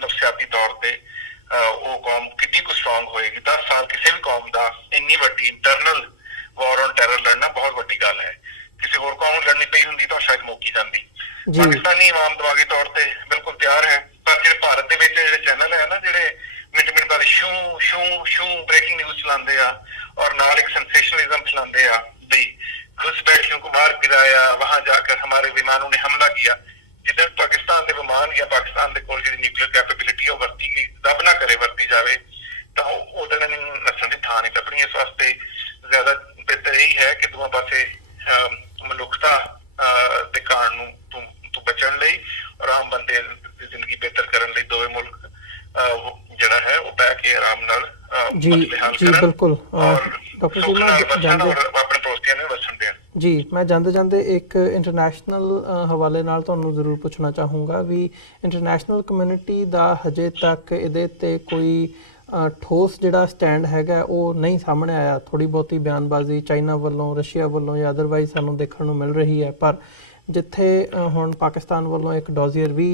ਨਫਸਿਆਤੀ ਤੌਰ ਤੇ ਉਹ ਕੌਮ ਕਿੰਨੀ ਕੁ ਸਟਰੋਂਗ ਹੋਏਗੀ। 10 ਸਾਲ ਕਿਸੇ ਵੀ ਕੌਮ ਦਾ ਇੰਨੀ ਵੱਡੀ ਇੰਟਰਨਲ ਵਾਰ ਔਨ ਟੈਰਰ ਲੜਨਾ ਬਹੁਤ ਵੱਡੀ ਗੱਲ ਹੈ। ਕਿਸੇ ਹੋਰ ਕੌਮ ਨੂੰ ਲੜਨੀ ਪਈ ਹੁੰਦੀ ਤਾਂ ਸ਼ਾਇਦ ਮੁੱਕ ਹੀ ਜਾਂਦੀ। ਪਾਕਿਸਤਾਨੀ ਆਵਾਮ ਦਿਮਾਗੀ ਤੌਰ ਤੇ ਬਿਲਕੁਲ ਤਿਆਰ ਹੈ, ਪਰ ਜਿਹੜੇ ਭਾਰਤ ਦੇ ਵਿੱਚ ਜਿਹੜੇ ਚੈਨਲ ਹੈ ਨਾ, ਜਿਹੜੇ ਮਿੰਟ ਬਾਅਦ shoe shoe shoe breaking news ਚਲਾਉਂਦੇ ਆ ਔਰ ਨਾਲ ਇੱਕ सेंसेशनलिज्म चलाते हैं भी घुसपैठियों को मार गिराया, वहां जाकर हमारे विमानों ने हमला किया। जिधर पाकिस्तान के विमान या पाकिस्तान के कोल जिहड़ी न्यूक्लियर कैपेबिलिटी है वरती गई, रब ना करे वरती जाए तो उहदे नाल नस्सण दी थां नहीं लभणी। इस वास्ते ज्यादा बेहतर यही है कि दोवां पासे मनुखता दे कानून तो बचण लई और आम बंदे दी जिंदगी बेहतर करन लई दोवें मुल्क ਜਿਹੜਾ ਹੈ ਉਹ ਬੈ ਕੇ ਆਰਾਮ ਨਾਲ ਜੀ ਬਿਲਕੁਲ ਡਾਕਟਰ ਜੀ ਮੈਂ ਆਪਣੇ ਪੜੋਸੀਆਂ ਨੂੰ ਵਸਣ ਦੇਣ। ਜੀ ਮੈਂ ਜਾਂਦੇ ਇੱਕ ਇੰਟਰਨੈਸ਼ਨਲ ਹਵਾਲੇ ਨਾਲ ਤੁਹਾਨੂੰ ਜ਼ਰੂਰ ਪੁੱਛਣਾ ਚਾਹੂੰਗਾ ਵੀ ਇੰਟਰਨੈਸ਼ਨਲ ਕਮਿਊਨਿਟੀ ਦਾ ਹਜੇ ਤੱਕ ਇਹਦੇ ਤੇ ਕੋਈ ਠੋਸ ਜਿਹੜਾ ਸਟੈਂਡ ਹੈਗਾ ਉਹ ਨਹੀਂ ਸਾਹਮਣੇ ਆਇਆ। ਥੋੜੀ ਬਹੁਤੀ ਬਿਆਨਬਾਜ਼ੀ ਚਾਈਨਾ ਵੱਲੋਂ, ਰਸ਼ੀਆ ਵੱਲੋਂ ਜਾਂ ਅਦਰਵਾਈਜ਼ ਸਾਨੂੰ ਦੇਖਣ ਨੂੰ ਮਿਲ ਰਹੀ ਹੈ, ਪਰ ਜਿੱਥੇ ਹੁਣ ਪਾਕਿਸਤਾਨ ਵੱਲੋਂ ਇੱਕ ਡੋਜ਼ੀਅਰ ਵੀ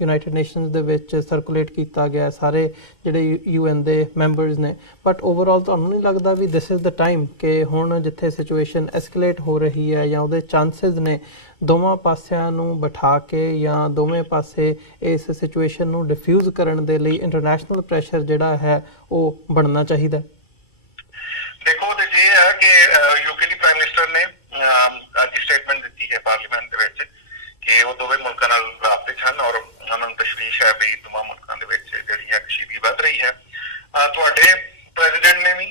ਯੂਨਾਈਟਿਡ ਨੇਸ਼ਨਸ ਦੇ ਵਿੱਚ ਸਰਕੂਲੇਟ ਕੀਤਾ ਗਿਆ ਸਾਰੇ ਜਿਹੜੇ UN ਦੇ ਮੈਂਬਰਸ ਨੇ, ਬਟ ਓਵਰਆਲ ਤੁਹਾਨੂੰ ਨਹੀਂ ਲੱਗਦਾ ਵੀ ਦਿਸ ਇਜ਼ ਦ ਟਾਈਮ ਕਿ ਹੁਣ ਜਿੱਥੇ ਸਿਚੁਏਸ਼ਨ ਐਸਕੇਲੇਟ ਹੋ ਰਹੀ ਹੈ ਜਾਂ ਉਹਦੇ ਚਾਂਸਸ ਨੇ ਦੋਵਾਂ ਪਾਸਿਆਂ ਨੂੰ ਬਿਠਾ ਕੇ ਜਾਂ ਦੋਵੇਂ ਪਾਸੇ ਇਸ ਸਿਚੁਏਸ਼ਨ ਨੂੰ ਡਿਫਿਊਜ਼ ਕਰਨ ਦੇ ਲਈ ਇੰਟਰਨੈਸ਼ਨਲ ਪ੍ਰੈਸ਼ਰ ਜਿਹੜਾ ਹੈ ਉਹ ਬਣਨਾ ਚਾਹੀਦਾ? ਦੇਖੋ ਉਹਦੇ ਜੇ ਹੈ ਕਿ ਯੂਕੇ ਦੀ ਪ੍ਰਾਈਮ ਮਿਨਿਸਟਰ ਨੇ ਅੱਜ ਸਟੇਟਮੈਂਟ ਦਿੱਤੀ ਹੈ ਪਾਰਲੀਮੈਂਟ ਦੇ ਵਿੱਚ ਕਿ ਉਹ ਦੋਵੇਂ ਮੁਲਕਾਂ ਨਾਲ ਰਾਬਤੇ ਹਨ ਔਰ ਉਹਨਾਂ ਨੂੰ ਤਸ਼ਵੀਸ਼ ਹੈ ਵੀ ਦੋਵਾਂ ਮੁਲਕਾਂ ਦੇ ਵਿੱਚ ਜਿਹੜੀ ਹੈ ਕਸ਼ੀਦਗੀ ਵੱਧ ਰਹੀ ਹੈ। ਤੁਹਾਡੇ ਪ੍ਰੈਜ਼ੀਡੈਂਟ ਨੇ ਵੀ,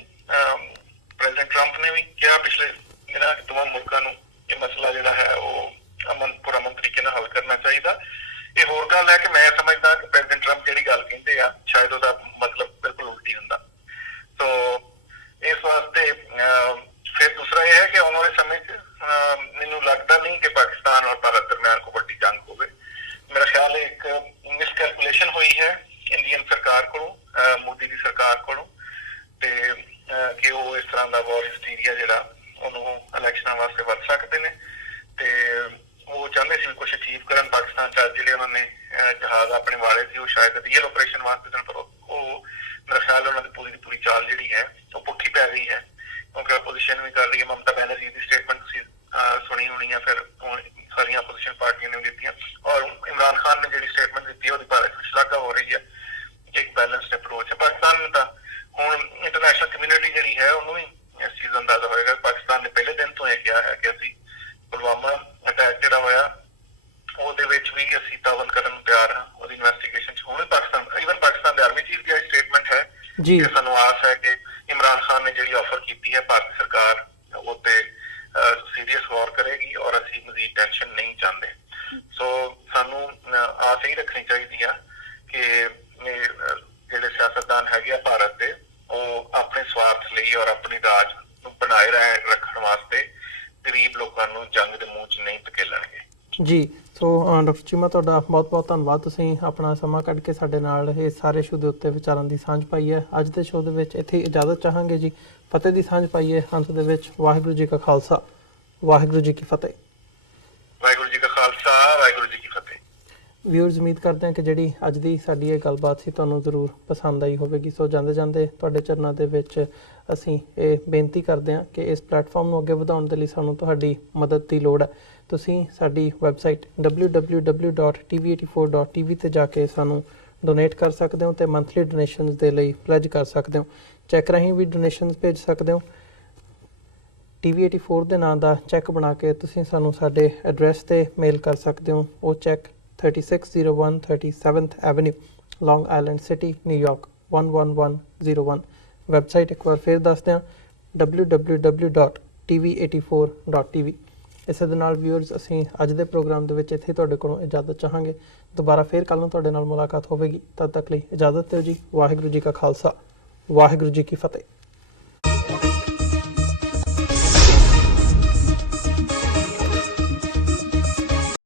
ਪ੍ਰੈਜ਼ੀਡੈਂਟ ਟਰੰਪ ਨੇ ਵੀ ਕਿਹਾ ਪਿਛਲੇ ਦਿਨਾਂ ਕਿ ਦੋਵਾਂ ਮੁਲਕਾਂ ਨੂੰ ਇਹ ਮਸਲਾ ਜਿਹੜਾ ਹੈ ਉਹ ਪੁਰਅਮਨ ਤਰੀਕੇ ਨਾਲ ਹੱਲ ਕਰਨਾ ਚਾਹੀਦਾ। ਇਹ ਹੋਰ ਗੱਲ ਹੈ ਕਿ ਮੈਂ ਸਮਝਦਾ ਕਿ ਪ੍ਰੈਜ਼ੀਡੈਂਟ ਟਰੰਪ ਜਿਹੜੀ ਗੱਲ ਕਹਿੰਦੇ ਆ ਸ਼ਾਇਦ ਉਹਦਾ ਮਤਲਬ ਬਿਲਕੁਲ ਉਲਟੀ ਹੁੰਦਾ। ਸੋ ਇਸ ਵਾਸਤੇ ਫਿਰ ਦੂਸਰਾ ਇਹ ਹੈ ਕਿ ਦੇਸ਼ਾਂ ਵਾਸਤੇ ਵਰਤ ਸਕਦੇ ਨੇ ਤੇ ਉਹ ਚਾਹੁੰਦੇ ਸੀ ਕੁਝ ਅਚੀਵ ਕਰਨ ਪਾਕਿਸਤਾਨ 'ਚ। ਜਿਹੜੇ ਉਹਨਾਂ ਨੇ ਜਹਾਜ਼ ਆਪਣੇ ਵਾਲੇ ਸੀ ਉਹ ਸ਼ਾਇਦ ਰੀਅਲ ਆਪਰੇਸ਼ਨ ਵਾਸਤੇ ਸਨ, ਪਰ ਉਹ ਮੇਰਾ ਖਿਆਲ ਉਹਨਾਂ ਦੀ ਪੂਰੀ ਚਾਲ ਜਿਹੜੀ ਹੈ ਉਹ ਪੁੱਠੀ ਪੈ ਗਈ ਹੈ, ਕਿਉਂਕਿ ਆਪੋਜੀਸ਼ਨ ਵੀ ਕਰ ਰਹੀ ਹੈ। ਮਮਤਾ ਬੈਨਰਜੀ ਦੀ ਸਟੇਟਮੈਂਟ ਤੁਸੀਂ ਸੁਣੀ ਹੋਣੀ ਹੈ, ਫਿਰ ਸਾਰੀਆਂ ਆਪੋਜੀਸ਼ਨ ਪਾਰਟੀਆਂ ਨੇ ਦਿੱਤੀਆਂ, ਔਰ ਇਮਰਾਨ ਖਾਨ ਨੇ ਜਿਹੜੀ ਸਟੇਟਮੈਂਟ ਦਿੱਤੀ ਹੈ ਉਹਦੀ ਭਾਰਤ ਵਿੱਚ ਸ਼ਲਾਘਾ ਹੋ ਰਹੀ ਹੈ। ਇੱਕ ਬੈਲੈਂਸਡ ਅਪਰੋਚ ਹੈ ਪਾਕਿਸਤਾਨ ਨੂੰ। ਤਾਂ ਹੁਣ ਇੰਟਰਨੈਸ਼ਨਲ ਕਮਿਊਨਿਟੀ ਜਿਹੜੀ ਹੈ ਉਹਨੂੰ ਵੀ ਇਸ ਚੀਜ਼ ਦਾ ਅੰਦਾਜ਼ਾ ਹੋਏਗਾ। ਪਾਕਿਸਤਾਨ ਨੇ ਪਹਿਲੇ ਦਿਨ ਤੋਂ ਇਹ ਕਿਹਾ ਹੈ ਕਿ ਅਸੀਂ ਪੁਲਵਾਮਾ ਅਟੈਕ ਜਿਹੜਾ ਹੋਇਆ ਉਹਦੇ ਵਿੱਚ ਵੀ ਅਸੀਂ ਤਾਵਨ ਕਰਨ ਨੂੰ ਤਿਆਰ ਹਾਂ। ਉਹਦੀ ਇਨਵੈਸਟੀਗੇਸ਼ਨ 'ਚ ਹੁਣ ਈਵਨ ਪਾਕਿਸਤਾਨ ਦੇ ਆਰਮੀ ਚੀਫ ਦੀ ਸਟੇਟਮੈਂਟ ਹੈ ਕਿ ਸਾਨੂੰ ਆਸ ਹੈ ਕਿ ਇਮਰਾਨ ਖਾਨ ਨੇ ਜਿਹੜੀ ਆਫਰ ਕੀਤੀ ਹੈ ਭਾਰਤੀ ਸਰਕਾਰ ਉਹ ਤੇ ਸੀਰੀਅਸ ਗੌਰ ਕਰੇਗੀ ਔਰ ਅਸੀਂ ਮਜ਼ੀਦ ਟੈਨਸ਼ਨ ਨਹੀਂ ਚਾਹੁੰਦੇ। ਸੋ ਸਾਨੂੰ ਆਸ ਇਹੀ ਰੱਖਣੀ ਚਾਹੀਦੀ ਆ ਕਿ ਜਿਹੜੇ ਸਿਆਸਤਦਾਨ ਹੈਗੇ ਆ ਭਾਰਤ ਦੇ, ਉਹ ਆਪਣੇ ਸਵਾਰਥ ਲਈ ਔਰ ਆਪਣੀ ਰਾਜ ਨੂੰ ਬਣਾਏ ਰੱਖਣ ਵਾਸਤੇ ਗਰੀਬ ਲੋਕਾਂ ਨੂੰ ਜੰਗ ਦੇ ਮੂੰਹ 'ਚ ਨਹੀਂ ਧਕੇਲਣਗੇ। ਜੀ, ਸੋ ਡਾਕਟਰ ਚੀਮਾ ਤੁਹਾਡਾ ਬਹੁਤ-ਬਹੁਤ ਧੰਨਵਾਦ। ਤੁਸੀਂ ਆਪਣਾ ਸਮਾਂ ਕੱਢ ਕੇ ਸਾਡੇ ਨਾਲ ਇਹ ਸਾਰੇ ਇਸ਼ੂ ਦੇ ਉੱਤੇ ਵਿਚਾਰਾਂ ਦੀ ਸਾਂਝ ਪਾਈ ਹੈ। ਅੱਜ ਦੇ ਸ਼ੋਅ ਦੇ ਵਿੱਚ ਇੱਥੇ ਇਜਾਜ਼ਤ ਚਾਹਾਂਗੇ ਜੀ। ਫਤਿਹ ਦੀ ਸਾਂਝ ਪਾਈਏ ਅੰਤ ਦੇ ਵਿੱਚ। ਵਾਹਿਗੁਰੂ ਜੀ ਕਾ ਖਾਲਸਾ, ਵਾਹਿਗੁਰੂ ਜੀ ਕੀ ਫਤਿਹ। ਵਾਹਿਗੁਰੂ ਜੀ ਕਾ ਖਾਲਸਾ, ਵਾਹਿਗੁਰੂ ਜੀ ਕੀ ਫਤਿਹ। ਵਿਊਅਰਸ, ਉਮੀਦ ਕਰਦੇ ਹਾਂ ਕਿ ਜਿਹੜੀ ਅੱਜ ਦੀ ਸਾਡੀ ਇਹ ਗੱਲਬਾਤ ਸੀ ਤੁਹਾਨੂੰ ਜ਼ਰੂਰ ਪਸੰਦ ਆਈ ਹੋਵੇਗੀ। ਸੋ ਜਾਂਦੇ ਜਾਂਦੇ ਤੁਹਾਡੇ ਚਰਨਾਂ ਦੇ ਵਿੱਚ ਅਸੀਂ ਇਹ ਬੇਨਤੀ ਕਰਦੇ ਹਾਂ ਕਿ ਇਸ ਪਲੇਟਫਾਰਮ ਨੂੰ ਅੱਗੇ ਵਧਾਉਣ ਦੇ ਲਈ ਸਾਨੂੰ ਤੁਹਾਡੀ ਮਦਦ ਦੀ ਲੋੜ ਹੈ। ਤੁਸੀਂ ਸਾਡੀ ਵੈਬਸਾਈਟ www.tv84.tv ਤੇ ਜਾ ਕੇ ਸਾਨੂੰ ਡੋਨੇਟ ਕਰ ਸਕਦੇ ਹੋ ਤੇ ਮੰਥਲੀ ਡੋਨੇਸ਼ਨਸ ਦੇ ਲਈ ਪਲੇਜ ਕਰ ਸਕਦੇ ਹੋ। ਚੈੱਕ ਰਾਹੀਂ ਵੀ ਡੋਨੇਸ਼ਨਸ ਭੇਜ ਸਕਦੇ ਹੋ। TV84 ਦੇ ਨਾਂ ਦਾ ਚੈੱਕ ਬਣਾ ਕੇ ਤੁਸੀਂ ਸਾਨੂੰ ਸਾਡੇ ਐਡਰੈਸ ਤੇ ਮੇਲ ਕਰ ਸਕਦੇ ਹੋ। ਉਹ ਚੈੱਕ 3601 37th ਐਵਨਿਊ, ਲੌਂਗ ਆਈਲੈਂਡ ਸਿਟੀ, ਨਿਊਯਾਰਕ 11101। ਵੈਬਸਾਈਟ ਇੱਕ ਵਾਰ ਫਿਰ ਦੱਸਦੇ ਹਾਂ www.tv84.tv। ਇਸੇ ਦੇ ਨਾਲ ਵਿਊਅਰਸ, ਅਸੀਂ ਅੱਜ ਦੇ ਪ੍ਰੋਗਰਾਮ ਦੇ ਵਿੱਚ ਇੱਥੇ ਤੁਹਾਡੇ ਕੋਲੋਂ ਇਜਾਜ਼ਤ ਚਾਹਾਂਗੇ। ਦੁਬਾਰਾ ਫਿਰ ਕੱਲ੍ਹ ਨੂੰ ਤੁਹਾਡੇ ਨਾਲ ਮੁਲਾਕਾਤ ਹੋਵੇਗੀ। ਤਦ ਤੱਕ ਲਈ ਇਜਾਜ਼ਤ ਦਿਓ ਜੀ। ਵਾਹਿਗੁਰੂ ਜੀ ਕਾ ਖਾਲਸਾ, ਵਾਹਿਗੁਰੂ ਜੀ ਕੀ ਫਤਿਹ।